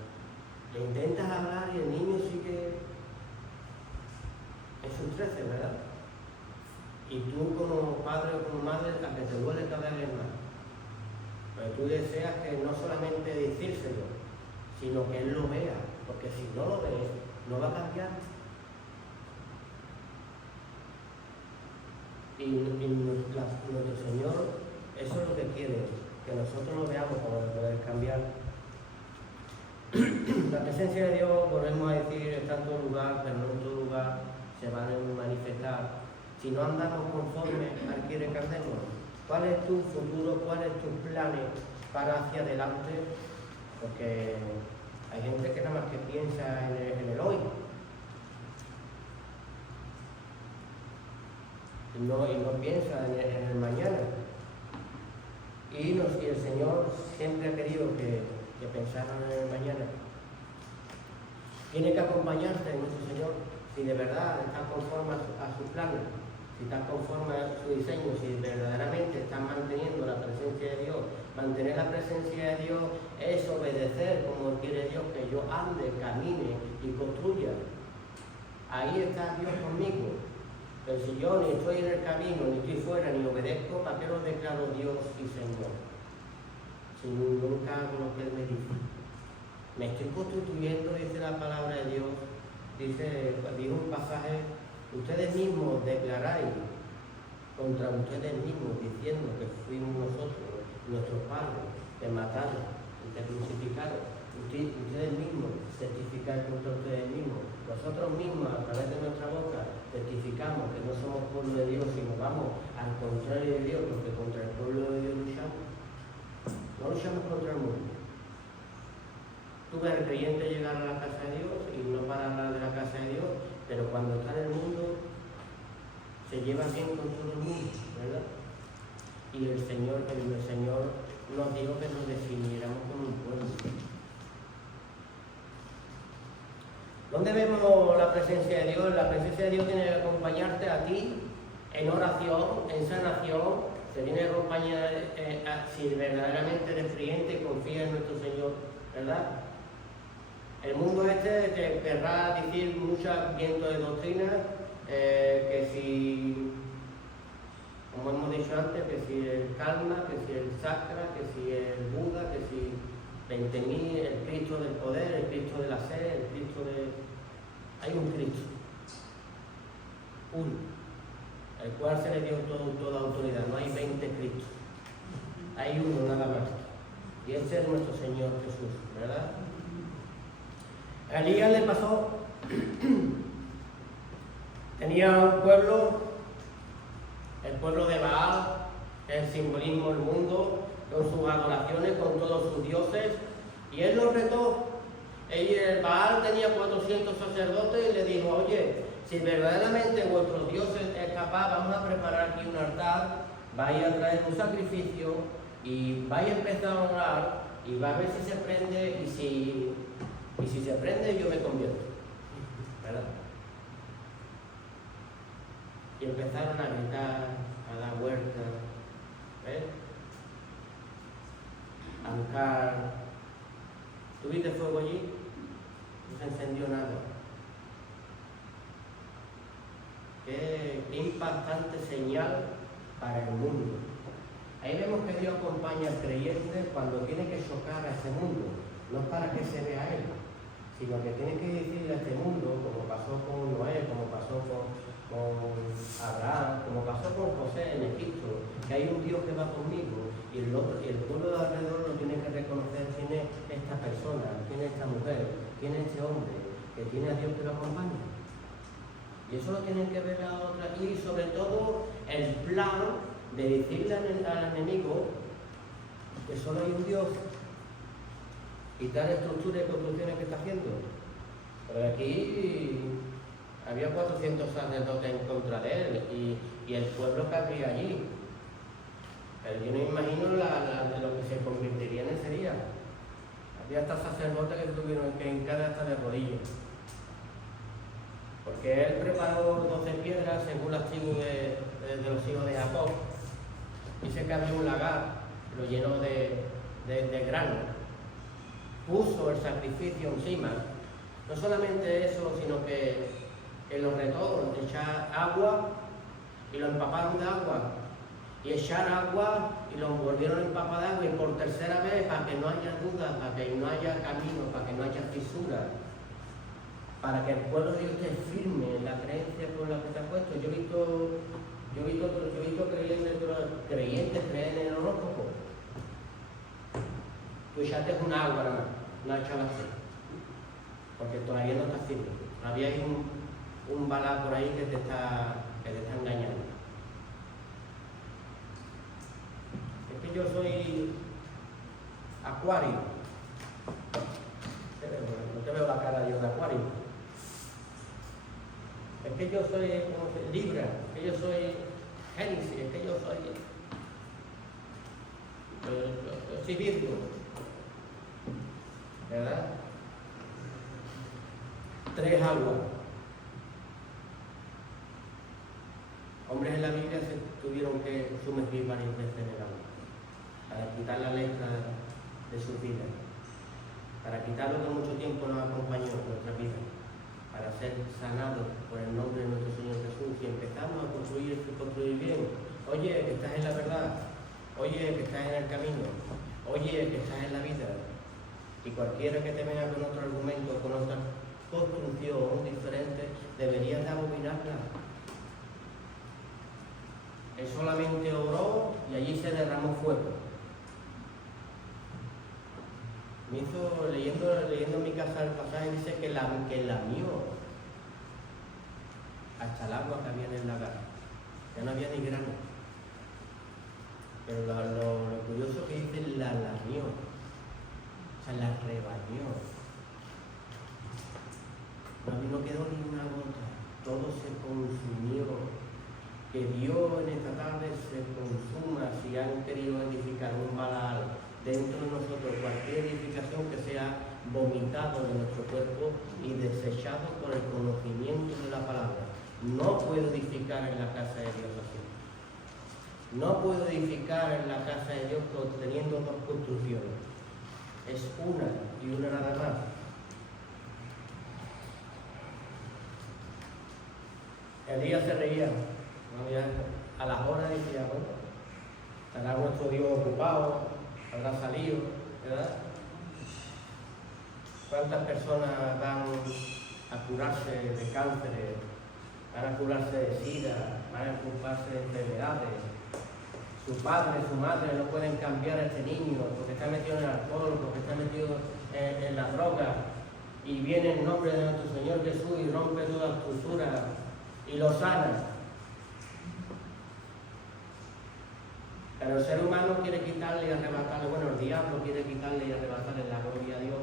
Le intentas hablar y el niño sigue en sus 13, ¿verdad? Y tú como padre o como madre, a que te duele cada vez más. Pero tú deseas que no solamente decírselo, sino que él lo vea, porque si no lo ve, no va a cambiar. Y nuestro Señor, eso es lo que quiere, que nosotros lo veamos para poder cambiar. La presencia de Dios, volvemos a decir, está en todo lugar, pero no en todo lugar se van a manifestar. Si no andamos conforme a Él quiere que andemos. ¿Cuál es tu futuro? ¿Cuáles tus planes para hacia adelante? Porque hay gente que nada más que piensa en el hoy. Y no piensa en el mañana. Y el Señor siempre ha querido que pensaran en el mañana. Tiene que acompañarte nuestro Señor si de verdad estás conforme a sus planes, si estás conforme a su diseño, si verdaderamente estás manteniendo la presencia de Dios. Mantener la presencia de Dios es obedecer como quiere Dios que yo ande, camine y construya. Ahí está Dios conmigo. Pero si yo ni estoy en el camino, ni estoy fuera, ni obedezco, ¿para qué lo declaro Dios y Señor? Si nunca hago lo que Él me dice. Me estoy constituyendo, dice la palabra de Dios, dijo un pasaje, ustedes mismos declaráis contra ustedes mismos, diciendo que fuimos nosotros, nuestros padres, que mataron, que crucificaron. Ustedes mismos certificáis contra ustedes mismos. Nosotros mismos, a través de nuestra boca, certificamos que no somos pueblo de Dios, sino vamos al contrario de Dios, porque contra el pueblo de Dios luchamos. No luchamos contra el mundo. Tú ves al creyente llegar a la casa de Dios, y no para hablar de la casa de Dios, pero cuando está en el mundo, se lleva bien con todo el mundo, ¿verdad? Y el Señor nos dijo que nos definiéramos como un pueblo. ¿Dónde vemos la presencia de Dios? La presencia de Dios tiene que acompañarte a ti en oración, en sanación. Te tiene que acompañar si verdaderamente eres creyente y confías en nuestro Señor, ¿verdad? El mundo te querrá decir muchos vientos de doctrina, que si, como hemos dicho antes, que si el karma, que si el chakra, que si el Buda, que si 20.000, el Cristo del poder, el Cristo de la sed, el Cristo de... Hay un Cristo, uno, al cual se le dio toda autoridad. No hay 20 Cristos, hay uno nada más, y ese es nuestro Señor Jesús, ¿verdad? A Elías le pasó, tenía un pueblo, el pueblo de Baal, el simbolismo del mundo, con sus adoraciones, con todos sus dioses, y él los retó. El Baal tenía 400 sacerdotes y le dijo, oye, si verdaderamente vuestros dioses es capaz, vamos a preparar aquí un altar, vais a traer un sacrificio y vais a empezar a orar y va a ver si se prende, y si se prende yo me convierto, ¿verdad? Y empezaron a gritar, a dar vueltas, ¿ves? A buscar. ¿Tuviste fuego allí? No se encendió nada. Qué impactante señal para el mundo. Ahí vemos que Dios acompaña al creyente cuando tiene que chocar a ese mundo, no para que se vea a él, sino que tiene que decirle a este mundo, como pasó con Noé, como pasó con Abraham, como pasó con José en Egipto, que hay un Dios que va conmigo y el pueblo de alrededor lo tiene que reconocer quién es esta persona, quién es esta mujer, quién es este hombre, que tiene a Dios que lo acompaña. Y eso lo tienen que ver las otras, y sobre todo el plan de decirle al enemigo que solo hay un Dios, quitar estructuras y construcciones que está haciendo. Pero aquí había 400 sacerdotes en contra de él y el pueblo que había allí. Pero yo no imagino de lo que se convertiría en ese día. Había hasta sacerdotes que tuvieron que hincar hasta de rodillas. Porque él preparó 12 piedras según las tribus de los hijos de Jacob. Dice que había un lagar, lo llenó de grano. Puso el sacrificio encima. No solamente eso, sino que lo retó, echar agua y lo empaparon de agua. Y echar agua y lo volvieron a empapar de agua. Y por tercera vez, para que no haya duda, para que no haya camino, para que no haya fisura, para que el pueblo de Dios esté firme en la creencia con la que te ha puesto. Yo he visto creyentes creer en el horóscopo. Tú echaste un agua nada más, no echabas aceite, porque todavía no estás firme. Había ahí un balá por ahí que te está engañando. Es que yo soy Acuario. No te veo la cara yo de Acuario. Es que yo soy Libra, es que yo soy Génesis, es que yo soy Virgo, ¿verdad? 3 aguas. Hombres en la Biblia se tuvieron que sumergir varias veces en el agua para quitar la letra de sus vidas, para quitar lo que mucho tiempo nos acompañó en nuestra vida, para ser sanados por el nombre de nuestro Señor Jesús. Y empezamos a construir bien. Oye, que estás en la verdad. Oye, que estás en el camino. Oye, que estás en la vida. Y cualquiera que te venga con otro argumento, con otra construcción diferente, deberías de abominarla. Él solamente oró y allí se derramó fuego. Me hizo, leyendo en mi casa el pasaje, dice que lamió hasta el agua que había en el lagar. Ya no había ni grano. Pero lo curioso que dice, la lamió. O sea, la rebañó. No quedó ni una gota. Todo se consumió. Que Dios en esta tarde se consuma si han querido edificar un Baal dentro de nosotros, cualquier edificación que sea vomitado de nuestro cuerpo y desechado por el conocimiento de la palabra. No puedo edificar en la casa de Dios así. No puedo edificar en la casa de Dios teniendo 2 construcciones. Es una y una nada más. Elías se reía. A las horas decía, bueno, estará nuestro Dios ocupado, habrá salido, ¿verdad? ¿Cuántas personas van a curarse de cáncer, van a curarse de sida, van a curarse de enfermedades? Su padre, su madre no pueden cambiar a este niño porque está metido en el alcohol, porque está metido en la droga, y viene en nombre de nuestro Señor Jesús y rompe toda estructura y lo sana. Pero el ser humano quiere quitarle y arrebatarle, bueno, el diablo quiere quitarle y arrebatarle la gloria a Dios.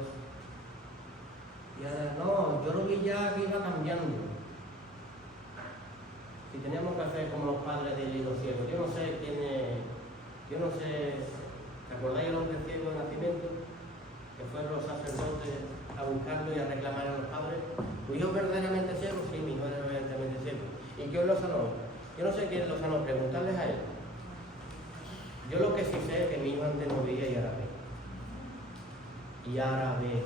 Y ahora, no, yo lo vi ya que iba cambiando. Si tenemos que hacer como los padres del hijo ciego, yo no sé quién es, ¿te acordáis del hombre ciego de nacimiento? Que fueron los sacerdotes a buscarlo y a reclamar a los padres. ¿Tu hijo verdaderamente ciego? Sí, mi hijo era verdaderamente ciego. ¿Y quién lo sanó? Yo no sé quién lo sanó, preguntarles a él. Yo lo que sí sé es que mi hijo antes no veía y ahora ve. Y ahora ve.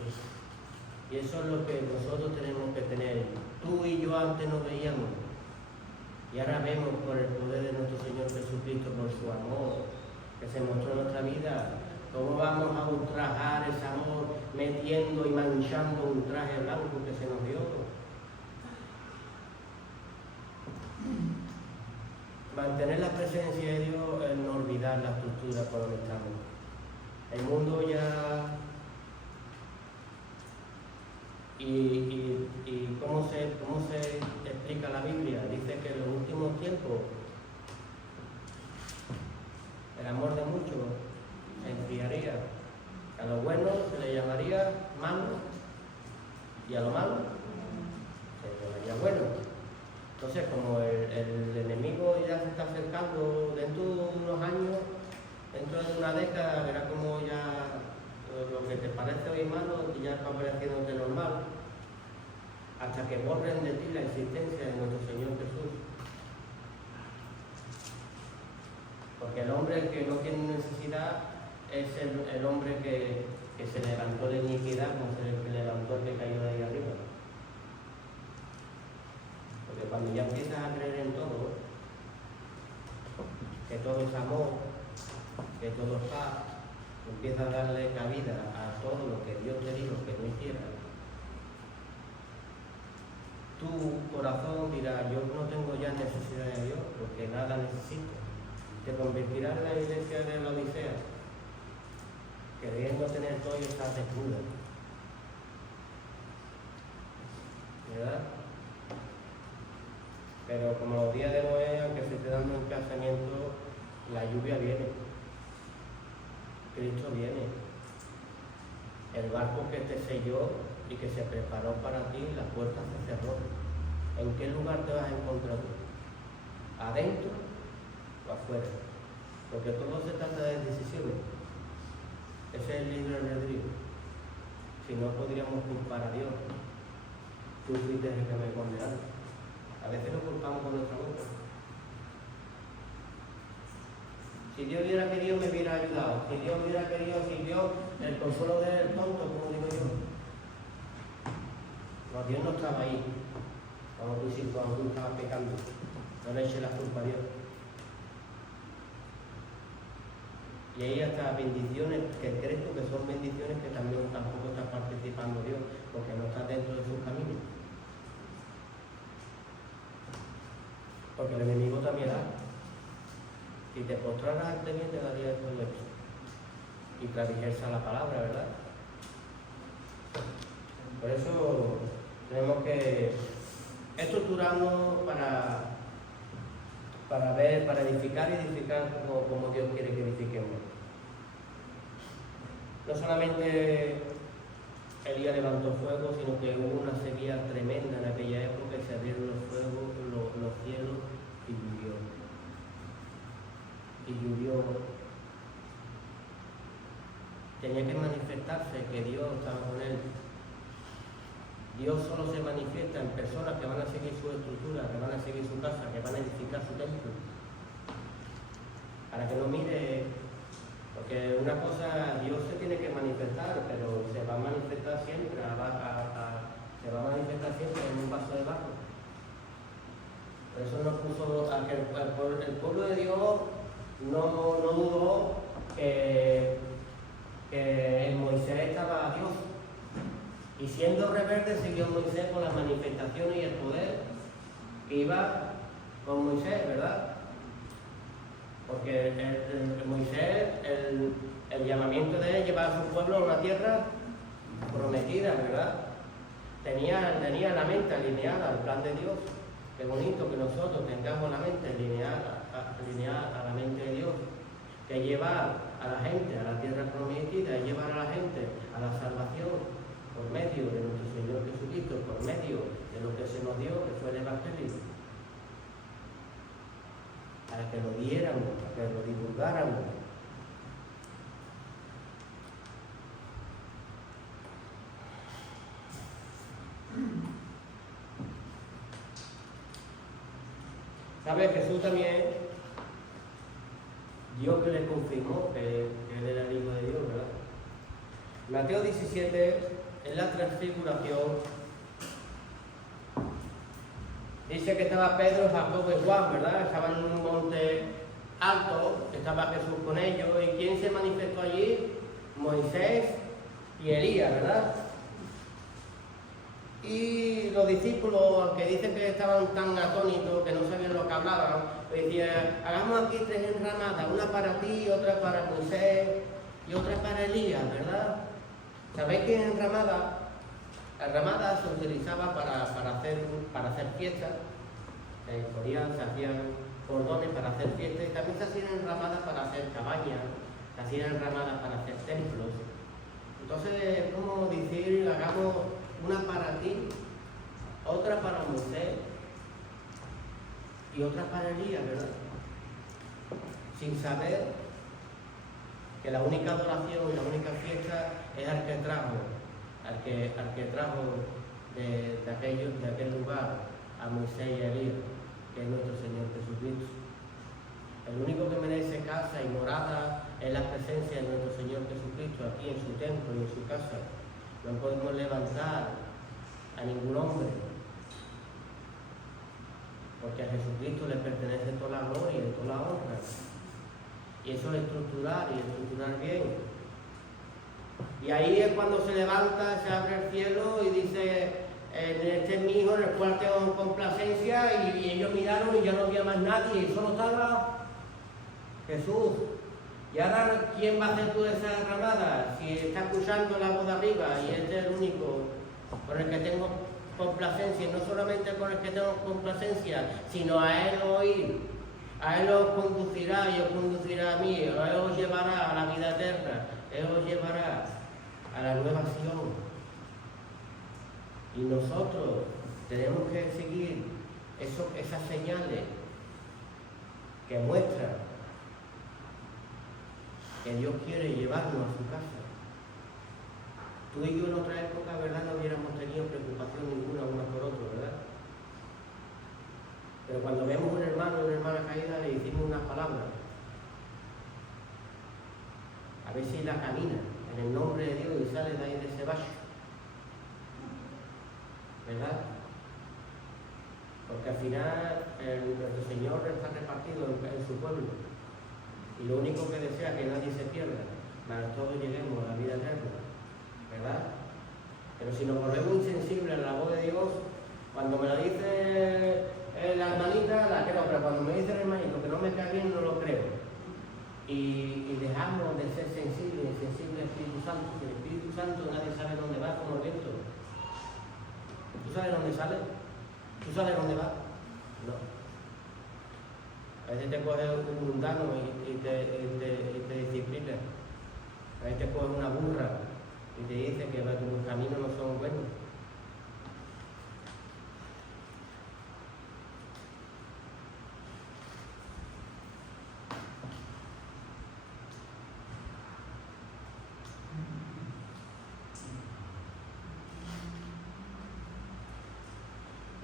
Y eso es lo que nosotros tenemos que tener. Tú y yo antes no veíamos. Y ahora vemos por el poder de nuestro Señor Jesucristo, por su amor, que se mostró en nuestra vida. ¿Cómo vamos a ultrajar ese amor metiendo y manchando un traje blanco que se nos dio? mantener la presencia de Dios es no olvidar la estructura por donde estamos. El mundo ya... ¿Y cómo se explica la Biblia? Dice que en los últimos tiempos el amor de muchos se enfriaría. A lo bueno se le llamaría malo y a lo malo se le llamaría bueno. Entonces, como el enemigo ya se está acercando, dentro de unos años, dentro de una década, verá como ya lo que te parece hoy malo ya va pareciéndote normal, hasta que borren de ti la existencia de nuestro Señor Jesús. Porque el hombre que no tiene necesidad es el hombre que se levantó de iniquidad, como se levantó el que cayó de ahí arriba. Porque cuando ya empiezas a creer en todo, que todo es amor, que todo es paz, empiezas a darle cabida a todo lo que Dios te dijo que no hiciera, tu corazón dirá: yo no tengo ya necesidad de Dios porque nada necesito. Te convertirás en la iglesia de la Odisea, queriendo tener todo y estar desnuda, ¿verdad? Pero como los días de Noé, aunque se esté dando un casamiento, la lluvia viene, Cristo viene, el barco que te selló y que se preparó para ti, la puerta se cerró. ¿En qué lugar te vas a encontrar tú? ¿Adentro o afuera? Porque todo se trata de decisiones. Ese es el libre albedrío. Si no, podríamos culpar a Dios. Tú fuiste el que me condenaste. A veces lo culpamos con nuestra boca. Si Dios hubiera querido, me hubiera ayudado. Si Dios hubiera querido, si Dios, el consuelo del tonto, como digo yo. No, Dios no estaba ahí cuando tú estabas pecando. No le eches la culpa a Dios. Y hay hasta bendiciones que crees tú que son bendiciones que también tampoco está participando Dios, porque no está dentro de sus caminos. Porque el enemigo también da. Si te postraras ante mí, te daría todo esto. Y clarificarse la palabra, ¿verdad? Por eso tenemos que estructurarnos para ver, para edificar y edificar como Dios quiere que edifiquemos. No solamente Elías levantó fuego, sino que hubo una sequía tremenda en aquella época y se abrieron los fuegos, los cielos y llovió. Y llovió. Tenía que manifestarse que Dios estaba con él. Dios solo se manifiesta en personas que van a seguir su estructura, que van a seguir su casa, que van a edificar su templo. Para que no mire, porque una cosa, Dios se tiene que manifestar, pero se va a manifestar siempre, se va a manifestar siempre en un vaso de barro. Por eso nos puso a que el pueblo de Dios no dudó que en Moisés estaba Dios. Y siendo rebelde siguió Moisés con las manifestaciones y el poder que iba con Moisés, ¿verdad? Porque Moisés, el llamamiento de él, llevar a su pueblo a una tierra prometida, ¿verdad? Tenía la mente alineada al plan de Dios. Qué bonito que nosotros tengamos la mente alineada a la mente de Dios, que llevar a la gente a la tierra prometida, llevar a la gente a la salvación por medio de nuestro Señor Jesucristo, por medio de lo que se nos dio, que fue el Evangelio, para que lo diéramos, para que lo divulgáramos. ¿Sabes? Jesús también, Dios que le confirmó que él era el Hijo de Dios, ¿verdad? Mateo 17, en la transfiguración, dice que estaba Pedro, Jacobo y Juan, ¿verdad? Estaban en un monte alto, estaba Jesús con ellos. ¿Y quién se manifestó allí? Moisés y Elías, ¿verdad? Y los discípulos, aunque dicen que estaban tan atónitos, que no sabían lo que que hablaban, decía, hagamos aquí 3 enramadas, una para ti, otra para Moisés y otra para Elías, ¿verdad? ¿Sabéis que enramada? La enramada se utilizaba para hacer fiestas, se hacían cordones para hacer fiestas y también se hacían enramadas para hacer cabañas, se hacían enramadas para hacer templos. Entonces es como decir, hagamos una para ti, otra para Moisés y otra para Elías, ¿verdad? Sin saber que la única adoración y la única fiesta es al que trajo de aquel lugar a Moisés y a Elías, que es nuestro Señor Jesucristo. El único que merece casa y morada es la presencia de nuestro Señor Jesucristo aquí en su templo y en su casa. No podemos levantar a ningún hombre, porque a Jesucristo le pertenece toda la gloria y toda la honra. Y eso es estructurar y estructurar bien. Y ahí es cuando se levanta, se abre el cielo y dice, este es mi hijo en el cual tengo complacencia, y ellos miraron y ya no había más nadie, y solo estaba Jesús. Y ahora, ¿quién va a hacer toda esa ramada? Si está escuchando la voz de arriba y este es el único con el que tengo complacencia, y no solamente con el que tengo complacencia, sino a él oír. A él os conducirá y os conducirá a mí, a él os llevará a la vida eterna, él os llevará a la nueva Sion. Y nosotros tenemos que seguir esas señales que muestran que Dios quiere llevarnos a su casa. Tú y yo en otra época, ¿verdad?, no hubiéramos tenido preocupación ninguna uno por otro, ¿verdad? Pero cuando vemos un hermano o una hermana caída, le decimos unas palabras. A ver si la camina en el nombre de Dios y sale de ahí de ese valle. ¿Verdad? Porque al final nuestro Señor está repartido en su pueblo. Y lo único que desea es que nadie se pierda, para que todos lleguemos a la vida eterna. ¿Verdad? Pero si nos volvemos insensibles a la voz de Dios, cuando me la dice la hermanita, la creo, pero cuando me dice el hermanito que no me cae bien, no lo creo. Y dejamos de ser sensibles al Espíritu Santo. El Espíritu Santo nadie sabe dónde va como el viento. ¿Tú sabes dónde sale? ¿Tú sabes dónde va? No. A veces te coge un mundano y te disciplina. A veces te coge una burra y te dice que tus caminos no son buenos.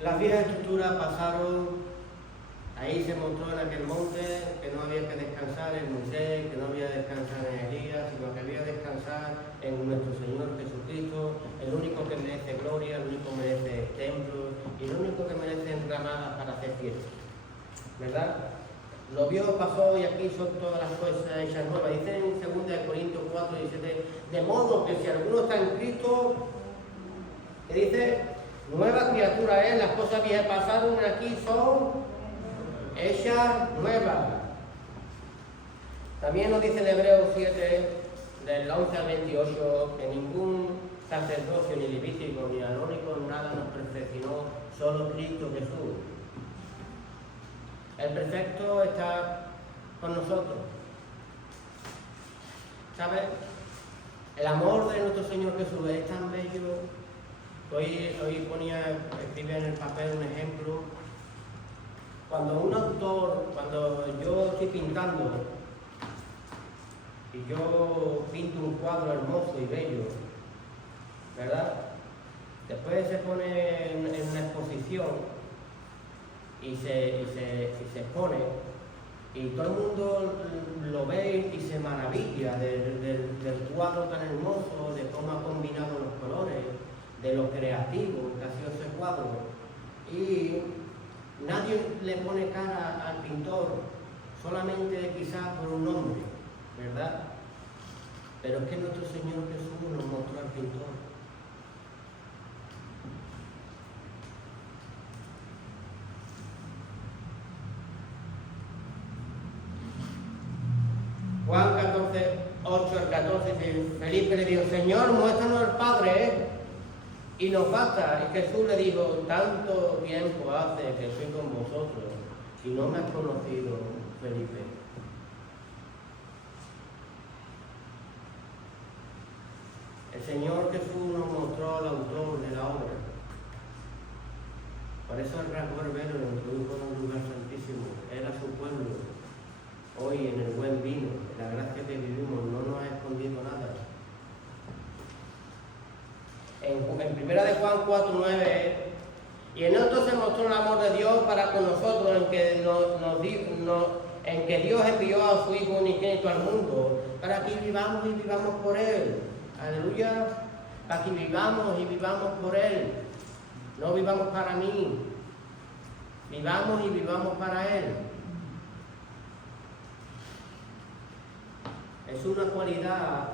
Las viejas estructuras pasaron, ahí se mostró en aquel monte que no había que descansar en Moisés, que no había que descansar en Elías, sino que había que descansar en nuestro Señor Jesucristo, el único que merece gloria, el único que merece templo y el único que merece enramadas para hacer fiestas. ¿Verdad? Lo viejo pasó y aquí son todas las cosas hechas nuevas. Dice en 2 Corintios 4, 17, de modo que si alguno está en Cristo, que dice, nueva criatura es, las cosas viejas pasaron, aquí son hechas nuevas. También nos dice en Hebreos 7, del 11 al 28, que ningún sacerdocio, ni levítico, ni arónico, nada nos perfeccionó, solo Cristo Jesús. El perfecto está con nosotros. ¿Sabes? El amor de nuestro Señor Jesús es tan bello. Hoy escribí en el papel un ejemplo. Cuando yo estoy pintando y yo pinto un cuadro hermoso y bello, ¿verdad? Después se pone en una exposición y se expone y todo el mundo lo ve y se maravilla del cuadro tan hermoso, de cómo ha combinado los colores, de lo creativo que ha sido ese cuadro, y nadie le pone cara al pintor, solamente quizás por un nombre, ¿verdad? Pero es que nuestro Señor Jesús nos mostró al pintor. Juan 14, 8 al 14, dice, Felipe le dijo, Señor, muéstranos al Padre, y nos basta. Y Jesús le dijo, tanto tiempo hace que estoy con vosotros, y no me has conocido, Felipe. El Señor Jesús nos mostró al autor de la obra. Por eso el rasgo herbero lo introdujo en un lugar santísimo. Era su pueblo. Hoy en el buen vino, en la gracia que vivimos, no nos ha escondido nada. En 1 de Juan 4:9, y en esto se mostró el amor de Dios para con nosotros, en que Dios envió a su Hijo unigénito al mundo, para que vivamos y vivamos por Él. Aleluya, para que vivamos y vivamos por Él. No vivamos para mí, vivamos y vivamos para Él. Es una cualidad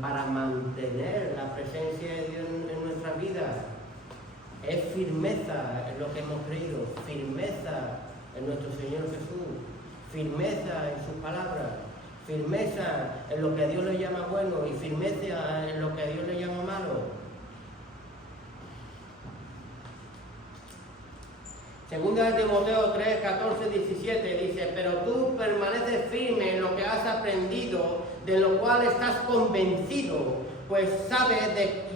para mantener la presencia de Dios en nuestra vida. Es firmeza en lo que hemos creído, firmeza en nuestro Señor Jesús, firmeza en sus palabras, firmeza en lo que Dios le llama bueno y firmeza en lo que Dios le llama malo. Segunda de Timoteo 3, 14, 17 dice, pero tú permaneces firme en lo que has aprendido, de lo cual estás convencido, pues sabes de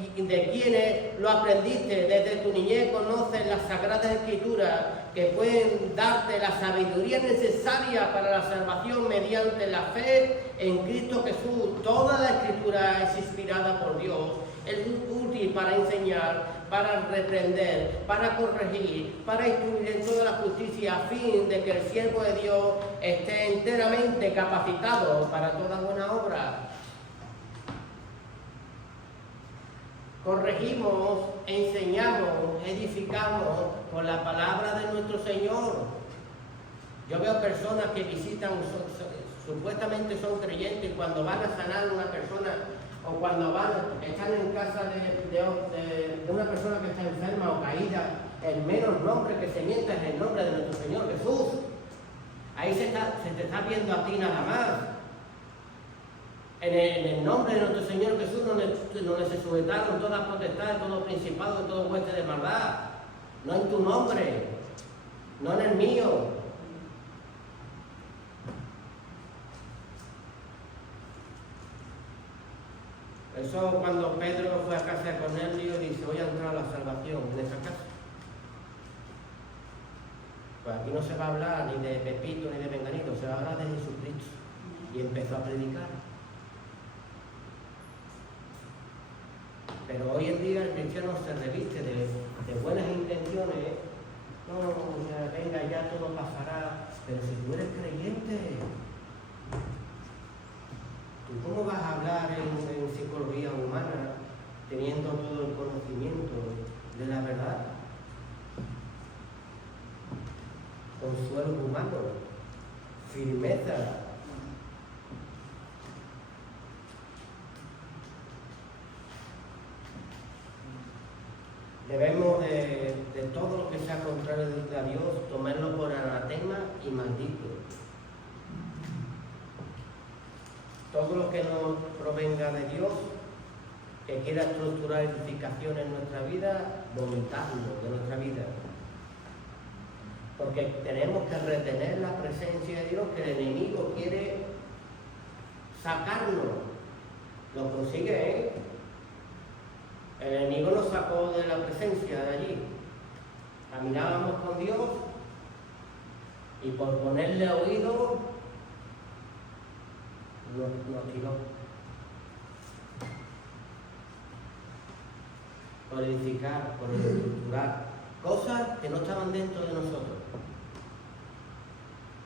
quiénes lo aprendiste. Desde tu niñez conoces las sagradas escrituras que pueden darte la sabiduría necesaria para la salvación mediante la fe en Cristo Jesús. Toda la escritura es inspirada por Dios, es útil para enseñar, para reprender, para corregir, para instruir en toda la justicia, a fin de que el siervo de Dios esté enteramente capacitado para toda buena obra. Corregimos, enseñamos, edificamos con la palabra de nuestro Señor. Yo veo personas que visitan, supuestamente son creyentes, y cuando van a sanar a una persona, o cuando están en casa de una persona que está enferma o caída, el menos nombre que se mienta es el nombre de nuestro Señor Jesús. Ahí se te está viendo a ti nada más. En el nombre de nuestro Señor Jesús, donde se sujetaron todas potestades, todo principado, todo hueste de maldad. No en tu nombre, no en el mío. Eso cuando Pedro fue a casa de Cornelio, dice, voy a entrar a la salvación en esa casa. Pues aquí no se va a hablar ni de Pepito ni de Menganito, se va a hablar de Jesucristo. Y empezó a predicar. Pero hoy en día el cristiano se reviste de buenas intenciones. No, ya, venga, ya todo pasará. Pero si tú eres creyente, ¿tú cómo vas a hablar en psicología humana teniendo todo el conocimiento de la verdad? Consuelo humano, firmeza. Debemos de todo lo que sea contrario a Dios, tomarlo por anatema y maldito. Todo lo que no provenga de Dios, que quiera estructurar edificación en nuestra vida, vomitarlo de nuestra vida. Porque tenemos que retener la presencia de Dios, que el enemigo quiere sacarnos. Lo consigue, ¿eh? El enemigo nos sacó de la presencia de allí. Caminábamos con Dios y por ponerle oído nos tiró. Por edificar, por estructurar cosas que no estaban dentro de nosotros.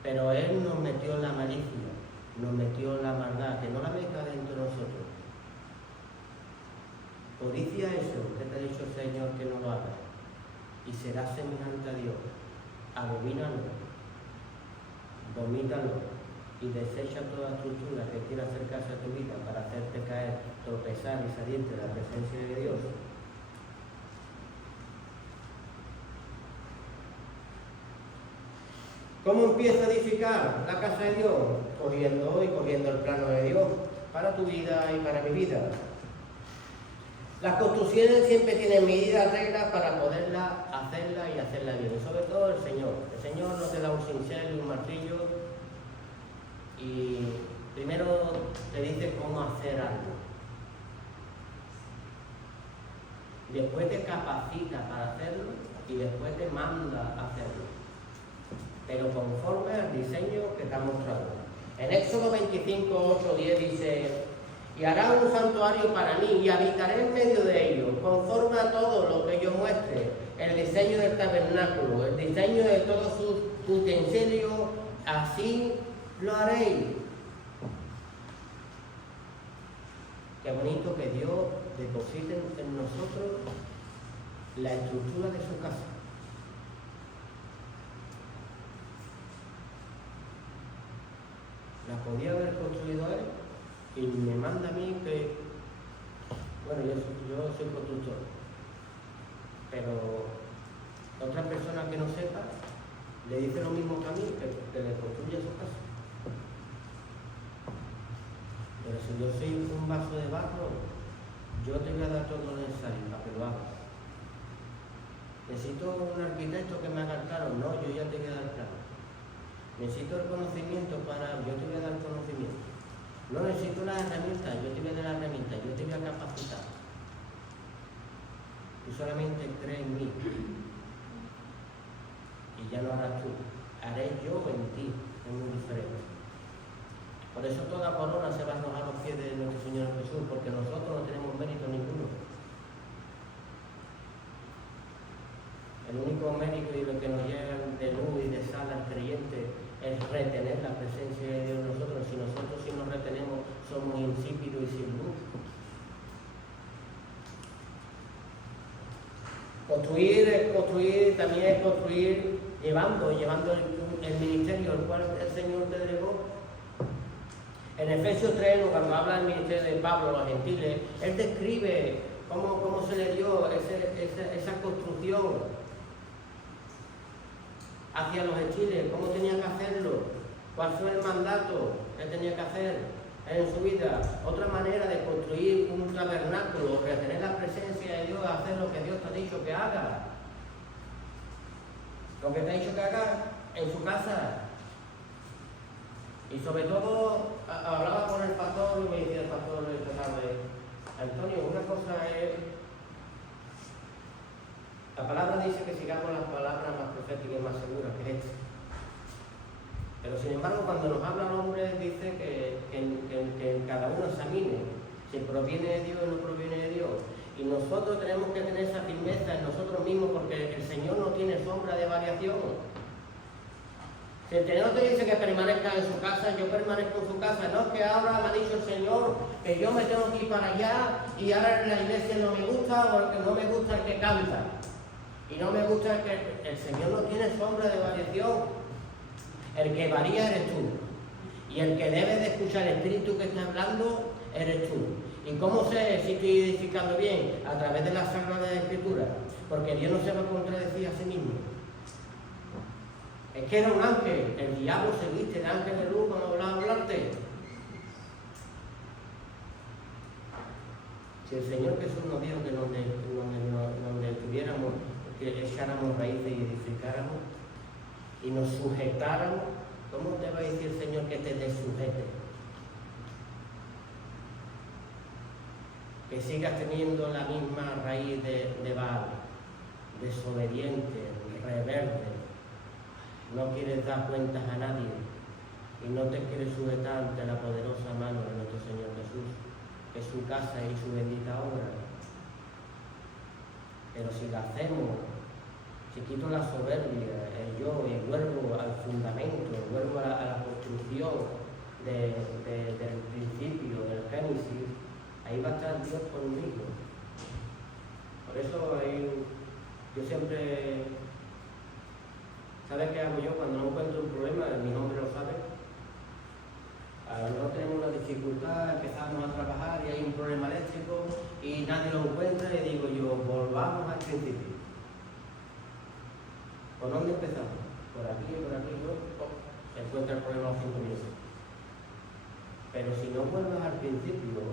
Pero Él nos metió en la malicia, nos metió en la maldad, que no la meta dentro de nosotros. Codicia eso que te ha dicho el Señor que no lo hagas, y serás semejante a Dios. Abomínalo, vomítalo y desecha toda estructura que quiera acercarse a tu vida para hacerte caer, tropezar y salirte de la presencia de Dios. ¿Cómo empiezo a edificar la casa de Dios? Cogiendo el plano de Dios para tu vida y para mi vida. Las construcciones siempre tienen medidas, reglas para poderlas hacerla y hacerla bien. Y sobre todo el Señor. El Señor no te da un cincel y un martillo y primero te dice cómo hacer algo. Después te capacita para hacerlo y después te manda a hacerlo. Pero conforme al diseño que te ha mostrado. En Éxodo 25, 8, 10 dice: y hará un santuario para mí y habitaré en medio de ellos, conforme a todo lo que yo muestre, el diseño del tabernáculo, el diseño de todos sus utensilios, así lo haréis. Qué bonito que Dios deposite en nosotros la estructura de su casa. La podía haber construido él y me manda a mí que, bueno, yo soy constructor, pero otra persona que no sepa le dice lo mismo que a mí, que le construya su casa. Pero si yo soy un vaso de barro, yo te voy a dar todo lo necesario para que lo hagas. Necesito un arquitecto que me haga el plano. No, yo ya te voy a dar el plano. Necesito el conocimiento para... Yo te voy a dar el conocimiento. No necesito las herramientas, yo te voy a dar las herramientas, yo te voy a capacitar. Tú solamente crees en mí. Y ya lo harás tú. Haré yo en ti, es muy diferente. Por eso toda corona se va a arrojar a los pies de nuestro Señor Jesús, porque nosotros no tenemos mérito ninguno. El único mérito y lo que nos llega de luz y de sal al creyente es retener la presencia de Dios en nosotros. Si nosotros nos retenemos, somos insípidos y sin luz. Construir, también es construir llevando el ministerio al cual el Señor te delegó. En Efesios 3, cuando habla del ministerio de Pablo a los gentiles, él describe cómo se le dio esa construcción hacia los gentiles, cómo tenía que hacerlo, cuál fue el mandato que tenía que hacer en su vida. Otra manera de construir un tabernáculo, retener la presencia de Dios, hacer lo que Dios te ha dicho que haga. Lo que te ha dicho que haga en su casa. Y sobre todo, hablaba con el pastor y me decía el pastor esta tarde: Antonio, una cosa es... La palabra dice que sigamos las palabras más proféticas y más seguras, que es esta. Pero sin embargo, cuando nos habla el hombre, dice que cada uno examine si proviene de Dios o no proviene de Dios. Y nosotros tenemos que tener esa firmeza en nosotros mismos, porque el Señor no tiene sombra de variación. Si el Señor te dice que permanezca en su casa, yo permanezco en su casa. No es que ahora me ha dicho el Señor que yo me tengo que ir para allá y ahora en la iglesia no me gusta, o el que no me gusta el que canta. Y no me gusta el que... El Señor no tiene sombra de variación. El que varía eres tú. Y el que debe de escuchar el Espíritu que está hablando eres tú. ¿Y cómo sé si estoy edificando bien? A través de las Sagradas Escrituras. Porque Dios no se va a contradecir a sí mismo. Es que era un ángel, el diablo se viste de ángel de luz cuando hablaba hablarte. Si el Señor Jesús nos dijo que donde tuviéramos, que echáramos raíces y edificáramos y nos sujetáramos, ¿cómo te va a decir el Señor que te desujete? Que sigas teniendo la misma raíz de Baal, desobediente, rebelde. No quieres dar cuentas a nadie y no te quieres sujetar ante la poderosa mano de nuestro Señor Jesús, que es su casa y su bendita obra. Pero si la hacemos, si quito la soberbia, el yo, y vuelvo al fundamento, vuelvo a la construcción del principio, del Génesis, ahí va a estar Dios conmigo. Por eso yo siempre... ¿Sabes qué hago yo cuando no encuentro un problema? Mi hombre lo sabe. A lo mejor tenemos una dificultad, empezamos a trabajar y hay un problema eléctrico y nadie lo encuentra, y digo yo, volvamos al principio. ¿Por dónde empezamos? Por aquí, yo encuentra el problema a los 5 minutos. Pero si no vuelves al principio,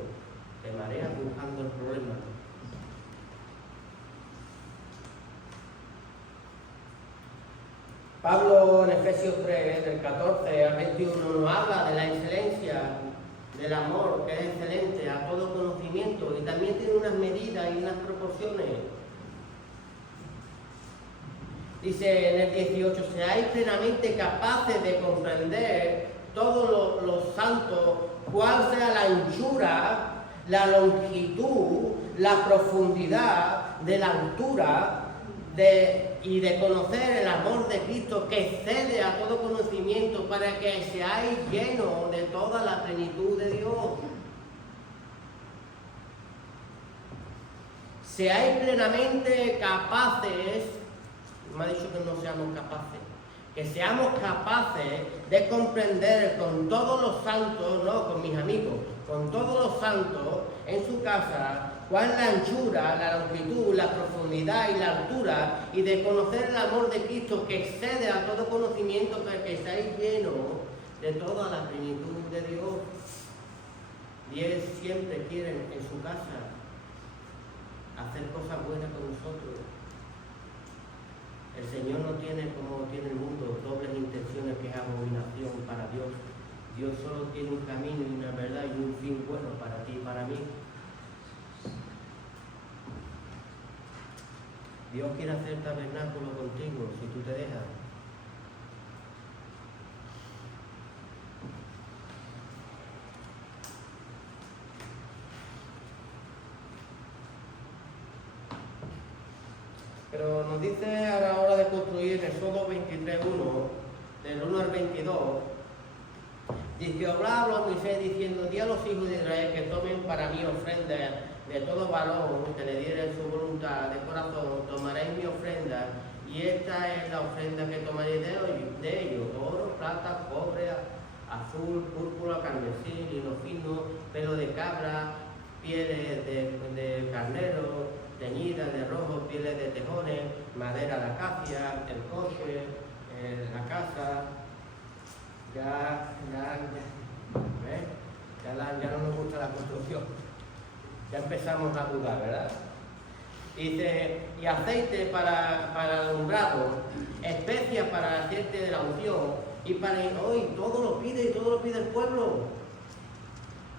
te mareas buscando el problema. Pablo en Efesios 3, del 14 al 21, nos habla de la excelencia del amor, que es excelente a todo conocimiento, y también tiene unas medidas y unas proporciones. Dice en el 18, seáis plenamente capaces de comprender todos los santos, cuál sea la anchura, la longitud, la profundidad, de la altura, y de conocer el amor de Cristo que excede a todo conocimiento, para que seáis llenos de toda la plenitud de Dios. Seáis plenamente capaces, me ha dicho que no seamos capaces, que seamos capaces de comprender con todos los santos, no con mis amigos, con todos los santos en su casa, cuál es la anchura, la longitud, la profundidad y la altura, y de conocer el amor de Cristo que excede a todo conocimiento, para que seáis llenos de toda la plenitud de Dios. Dios siempre quiere en su casa hacer cosas buenas con nosotros. El Señor no tiene, como tiene el mundo, dobles intenciones, que es abominación para Dios. Dios solo tiene un camino y una verdad y un fin bueno para ti y para mí. Dios quiere hacer tabernáculo contigo si tú te dejas. Pero nos dice a la hora de construir en Éxodo 23:1, del 1 al 22, dice: habló a Moisés diciendo, di a los hijos de Israel que tomen para mí ofrenda de todo varón que le diere su voluntad de corazón, tomaréis mi ofrenda, y esta es la ofrenda que tomaréis de ellos: oro, plata, cobre, azul, púrpura, carmesí, lino fino, pelo de cabra, pieles de carnero, teñidas de rojo, pieles de tejones, madera de acacia, el coche, la casa. Ya no nos gusta la construcción. Ya empezamos a dudar, ¿verdad? Dice, y aceite para alumbrado, especias para el aceite de la unción, y para hoy todo lo pide el pueblo.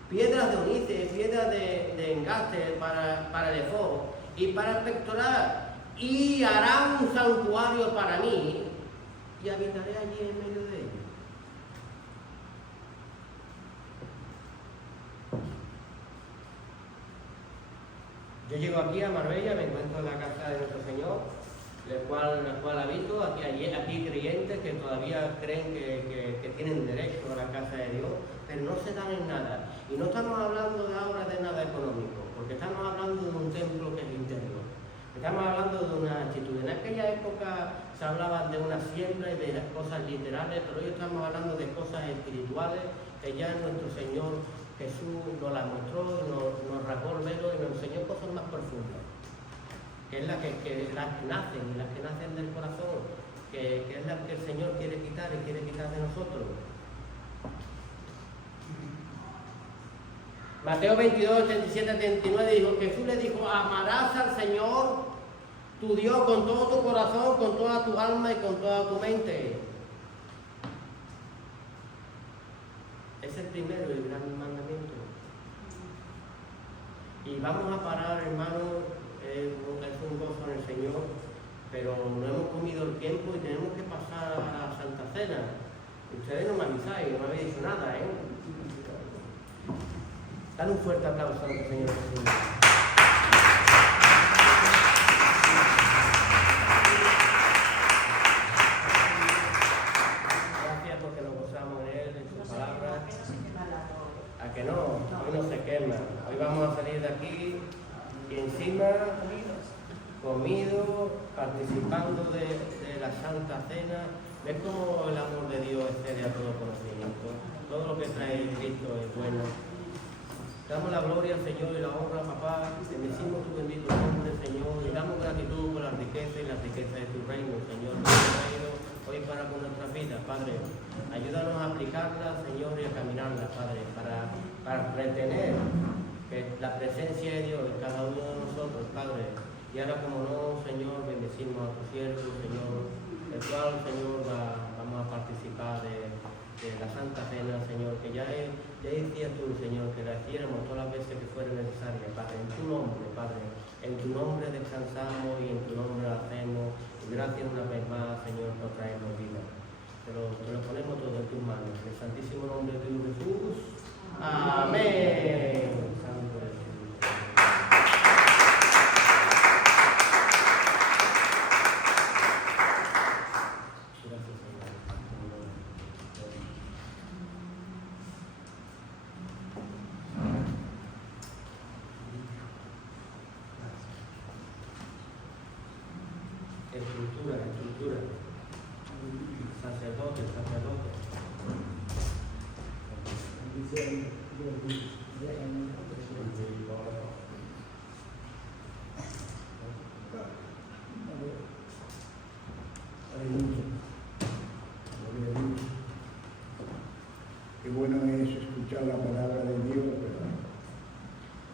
Piedras de onice, piedras de engaste para el efod y para el pectoral, y hará un santuario para mí, y habitaré allí en medio de ellos. Yo llego aquí a Marbella, me encuentro en la casa de nuestro Señor, la cual habito. Aquí creyentes que todavía creen que tienen derecho a la casa de Dios, pero no se dan en nada. Y no estamos hablando de ahora de nada económico, porque estamos hablando de un templo que es interior. Estamos hablando de una actitud. En aquella época se hablaba de una siembra y de cosas literales, pero hoy estamos hablando de cosas espirituales que ya nuestro Señor Jesús nos las mostró, nos rasgó el velo y nos enseñó cosas más profundas, que es las que nacen, y las que nacen del corazón, que es las que el Señor quiere quitar y quiere quitar de nosotros. Mateo 22, 37, 39 dijo, Jesús le dijo, amarás al Señor tu Dios con todo tu corazón, con toda tu alma y con toda tu mente. Es el primero y el gran mandamiento. Y vamos a parar, hermano, es un gozo en el Señor, pero no hemos comido el tiempo y tenemos que pasar a la Santa Cena. Ustedes no me avisáis, no me habéis dicho nada, ¿eh? Dale un fuerte aplauso al Señor Jesús. Gracias porque nos gozamos en Él, en sus palabras. ¿A que no? Hoy no se quema. Hoy vamos a salir de aquí y encima comido, participando de la Santa Cena. ¿Ves cómo el amor de Dios excede a todo conocimiento? Todo lo que trae Cristo es bueno. Damos la gloria al Señor y la honra, papá. Bendecimos tu bendito nombre, Señor, y damos gratitud por la riqueza y la riqueza de tu reino, Señor. Hoy y para con nuestras vidas, Padre. Ayúdanos a aplicarlas, Señor, y a caminarlas, Padre, para retener que la presencia de Dios en cada uno de nosotros, Padre. Y ahora, como no, Señor, bendecimos a tu siervo, Señor, el cual, Señor, vamos a participar de la Santa Cena, Señor, que ya decías tú, Señor, que la hiciéramos todas las veces que fuera necesaria, Padre, en tu nombre, Padre, en tu nombre descansamos y en tu nombre lo hacemos, y gracias una vez más, Señor, por traernos vida. Pero te lo ponemos todo en tus manos, en el santísimo nombre de Jesús. Amén. Santo eres tú. Estructura. Sacerdote. Dice